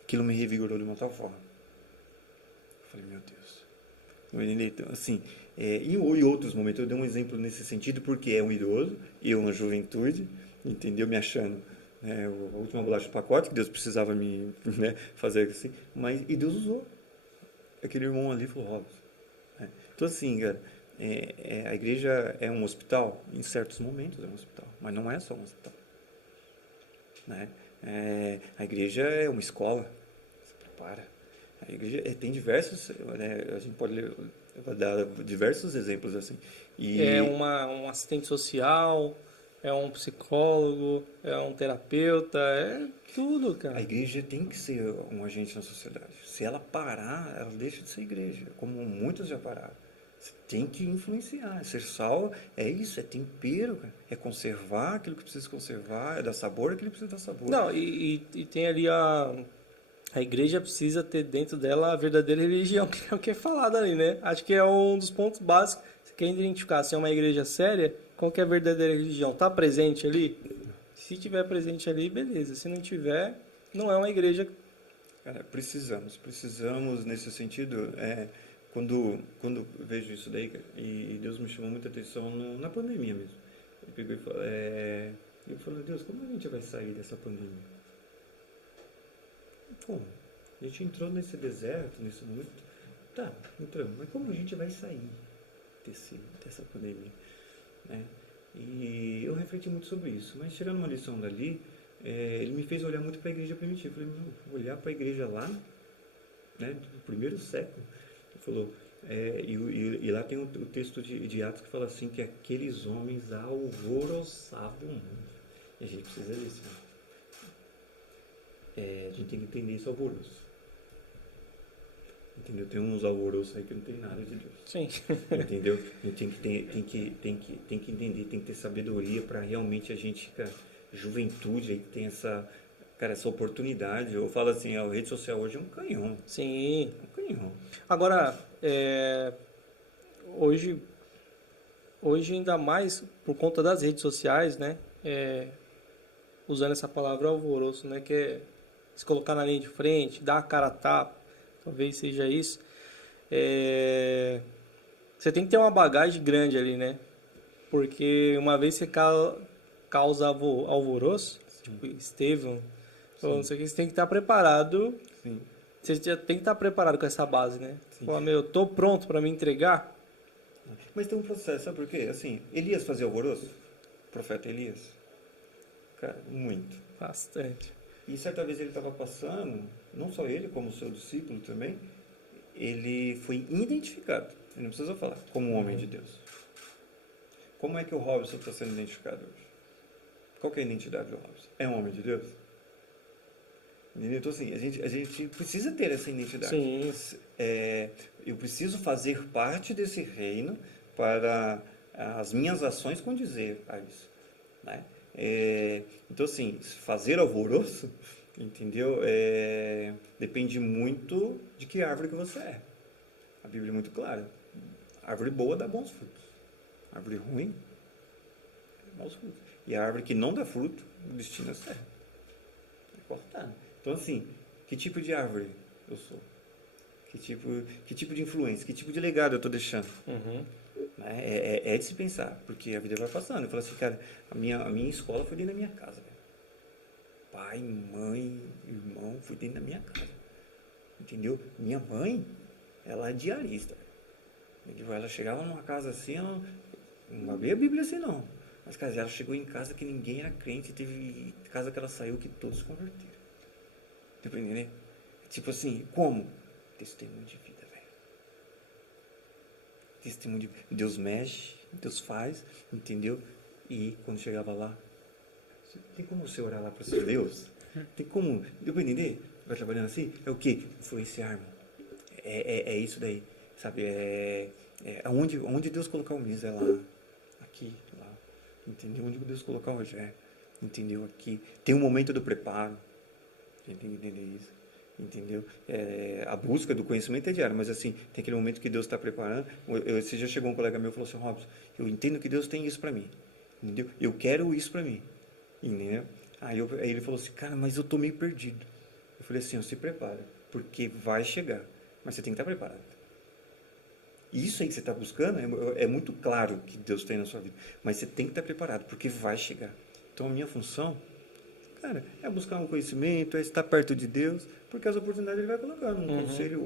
aquilo me revigorou de uma tal forma. Eu falei, meu Deus. Então, assim, em outros momentos, eu dei um exemplo nesse sentido, porque é um idoso, e eu uma juventude, entendeu? Me achando... a última bolacha do pacote, que Deus precisava me fazer assim, e Deus usou. Aquele irmão ali falou, Robson. Então, assim, cara, a igreja é um hospital, em certos momentos é um hospital, mas não é só um hospital. Né? A igreja é uma escola, se prepara. A igreja tem diversos, a gente pode dar diversos exemplos assim. É um assistente social... É um psicólogo, é um terapeuta, é tudo, cara. A igreja tem que ser um agente na sociedade. Se ela parar, ela deixa de ser igreja, como muitas já pararam. Você tem que influenciar. Ser sal é isso, é tempero, cara. É conservar aquilo que precisa conservar, é dar sabor àquilo que precisa dar sabor. Não, e tem ali a igreja precisa ter dentro dela a verdadeira religião, que é o que é falado ali, né? Acho que é um dos pontos básicos. Você quer identificar se é uma igreja séria, qual que é a verdadeira religião? Está presente ali? Se tiver presente ali, beleza. Se não tiver, não é uma igreja. Cara, precisamos nesse sentido. Quando vejo isso daí, e Deus me chamou muita atenção na pandemia mesmo. Ele pegou e falou, E eu falei, Deus, como a gente vai sair dessa pandemia? Como? A gente entrou nesse deserto, nesse momento. Tá, entramos. Mas como a gente vai sair dessa pandemia? Né? E eu refleti muito sobre isso. Mas tirando uma lição dali, ele me fez olhar muito para a igreja primitiva. Eu falei, olhar para a igreja lá, né, do primeiro século. Ele falou, e lá tem o texto de Atos que fala assim, que aqueles homens alvoroçavam o mundo. E a gente precisa disso. Né? A gente tem que entender esse alvoroço. Entendeu? Tem uns alvoroços aí que não tem nada de Deus. Sim. Entendeu? A gente tem que entender, tem que ter sabedoria para realmente a gente, cara, juventude aí que tem essa oportunidade. Eu falo assim, a rede social hoje é um canhão. Sim. Um canhão. Agora, hoje ainda mais por conta das redes sociais, né? Usando essa palavra alvoroço, né? Que é se colocar na linha de frente, dar a cara a tapa, talvez seja isso. Você tem que ter uma bagagem grande ali, né? Porque uma vez você causa alvoroço, tipo Estevão, falando isso aqui, você tem que estar preparado. Sim. Você já tem que estar preparado com essa base, né? Sim. Falar, eu tô pronto para me entregar. Mas tem um processo, sabe por quê? Assim, Elias fazia alvoroço? O profeta Elias? Cara, muito. Bastante. E certa vez ele estava passando, não só ele, como o seu discípulo também, ele foi identificado, ele não precisa falar, como um homem de Deus. Como é que o Robson está sendo identificado hoje? Qual que é a identidade do Robson? É um homem de Deus? Então, assim, a gente precisa ter essa identidade. Sim. Eu preciso fazer parte desse reino para as minhas ações condizer a isso. Né? Então, assim, fazer alvoroço, entendeu? Depende muito de que árvore que você é. A Bíblia é muito clara. Árvore boa dá bons frutos. Árvore ruim, maus frutos. E a árvore que não dá fruto, o destino é certo. É cortado. Então, assim, que tipo de árvore eu sou? Que tipo de influência? Que tipo de legado eu estou deixando? Uhum. É de se pensar, porque a vida vai passando. Eu falo assim, cara, a minha escola foi dentro da minha casa. Velho. Pai, mãe, irmão, foi dentro da minha casa. Entendeu? Minha mãe, ela é diarista. Velho. Ela chegava numa casa assim, ela não abria a Bíblia assim não. Mas, cara, ela chegou em casa que ninguém era crente, teve casa que ela saiu que todos se converteram. Deu pra entender? Tipo assim, como? Testemunho de vida, velho. Testemunho de vida. Deus mexe, Deus faz, entendeu? E quando chegava lá, tem como você orar lá para ser Deus? Tem como? Deu pra entender? Vai trabalhando assim? É o quê? Influenciar, irmão. É isso daí. Sabe? Onde Deus colocar o Miso é lá. Aqui, lá. Entendeu? Onde Deus colocar o Rogério. Entendeu? Aqui. Tem um momento do preparo. Tem que entender isso. Entendeu? A busca do conhecimento é diária, mas assim, tem aquele momento que Deus está preparando. Esse já chegou um colega meu e falou assim, Robson, eu entendo que Deus tem isso para mim. Entendeu? Eu quero isso para mim. Entendeu? Aí ele falou assim, cara, mas eu tô meio perdido. Eu falei assim, se prepara, porque vai chegar, mas você tem que estar preparado. Isso aí que você está buscando é muito claro que Deus tem na sua vida, mas você tem que estar preparado, porque vai chegar. Então a minha função, cara, é buscar um conhecimento, é estar perto de Deus, porque as oportunidades Ele vai colocando. Um conselho.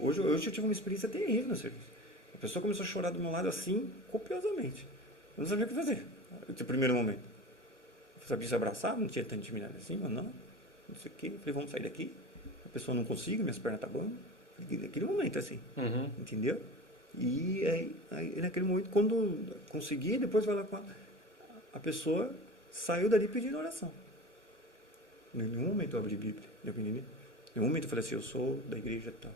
Hoje eu tive uma experiência terrível no serviço. A pessoa começou a chorar do meu lado assim, copiosamente. Eu não sabia o que fazer, no primeiro momento. Eu sabia se abraçar, não tinha tanta intimidade assim, ou não. Não sei o quê. Eu falei, vamos sair daqui. A pessoa não consigo, minhas pernas estão bom. Naquele momento, assim. Uhum. Entendeu? E aí, naquele momento, quando consegui, depois vai lá com a pessoa saiu dali pedindo oração. Em nenhum momento eu abri Bíblia. Em nenhum momento eu falei assim, eu sou da igreja tal.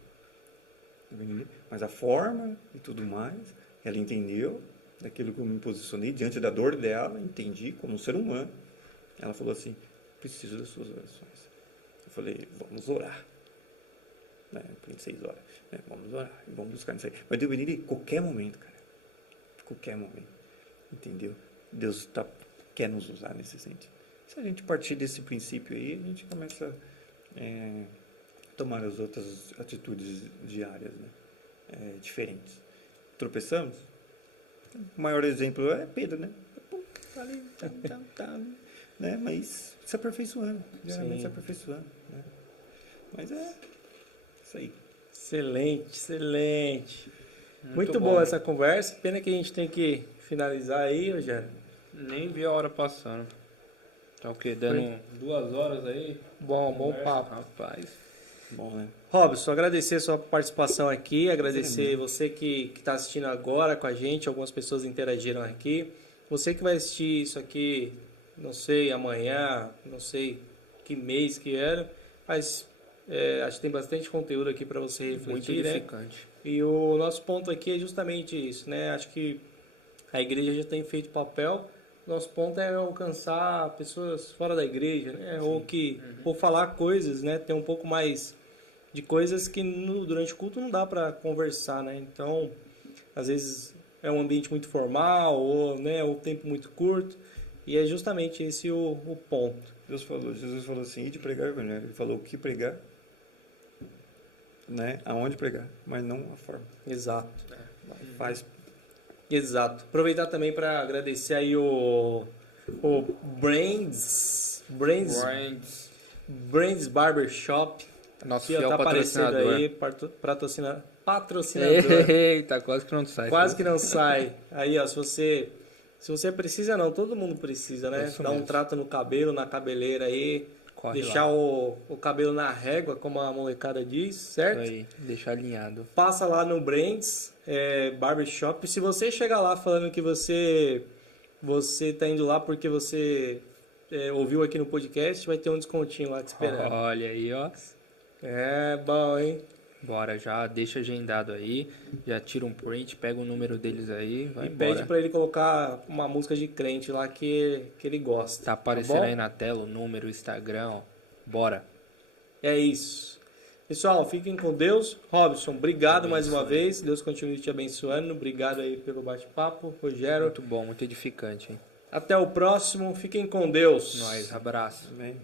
Mas a forma e tudo mais, ela entendeu daquilo que eu me posicionei diante da dor dela, entendi como um ser humano. Ela falou assim, preciso das suas orações. Eu falei, vamos orar. Tem 6 horas. Vamos orar, vamos buscar nisso aí. Mas Deus me qualquer momento, cara. Qualquer momento. Entendeu? Deus quer nos usar nesse sentido. Se a gente partir desse princípio aí, a gente começa a tomar as outras atitudes diárias, né? Diferentes. Tropeçamos? O maior exemplo é Pedro, né? Ali, né? Mas se aperfeiçoando, geralmente se aperfeiçoando, né? Mas é isso aí. Excelente, excelente. Muito boa essa conversa. Pena que a gente tem que finalizar aí, Rogério. Nem vi a hora passando. Tá o quê? Dando 2 horas aí? Bom papo. Rapaz. Bom, né? Robson, agradecer a sua participação aqui, agradecer você que está assistindo agora com a gente, algumas pessoas interagiram aqui. Você que vai assistir isso aqui, não sei, amanhã, não sei que mês que era, mas acho que tem bastante conteúdo aqui para você refletir, muito edificante. né? E o nosso ponto aqui é justamente isso, né? Acho que a igreja já tem feito papel. Nosso ponto é alcançar pessoas fora da igreja, né? Ou falar coisas, né? Ter um pouco mais de coisas que durante o culto não dá para conversar, né? Então, às vezes é um ambiente muito formal ou, né, o tempo muito curto, e é justamente esse o ponto. Jesus falou assim, ide pregar o evangelho. Ele falou o que pregar, né? Aonde pregar, mas não a forma. Exato. Faz. Exato. Aproveitar também para agradecer aí o Brands Barbershop. Nosso Aqui, fiel tá aparecendo patrocinador. aí, patrocinador. Eita, quase que não sai. Quase que não sai. Aí, ó, se você precisa, não, todo mundo precisa, né? Isso Dar um mesmo. trato no cabelo, na cabeleira aí, Corre deixar lá. o cabelo na régua, como a molecada diz, certo? Aí, deixar alinhado. Passa lá no Brands Barbershop. Se você chegar lá falando que você tá indo lá porque você ouviu aqui no podcast, vai ter um descontinho lá te esperando. Olha aí, ó. É bom, hein? Bora, já deixa agendado aí, já tira um print, pega o número deles aí, vai E embora. pede pra ele colocar uma música de crente lá que ele gosta. Tá aparecendo bom? aí na tela o número, o Instagram, ó. Bora. É isso. Pessoal, fiquem com Deus. Robson, obrigado mais uma vez. Deus continue te abençoando. Obrigado aí pelo bate-papo. Rogério, Muito bom, muito edificante, hein? até o próximo. Fiquem com Deus. Nós, abraço. Amém.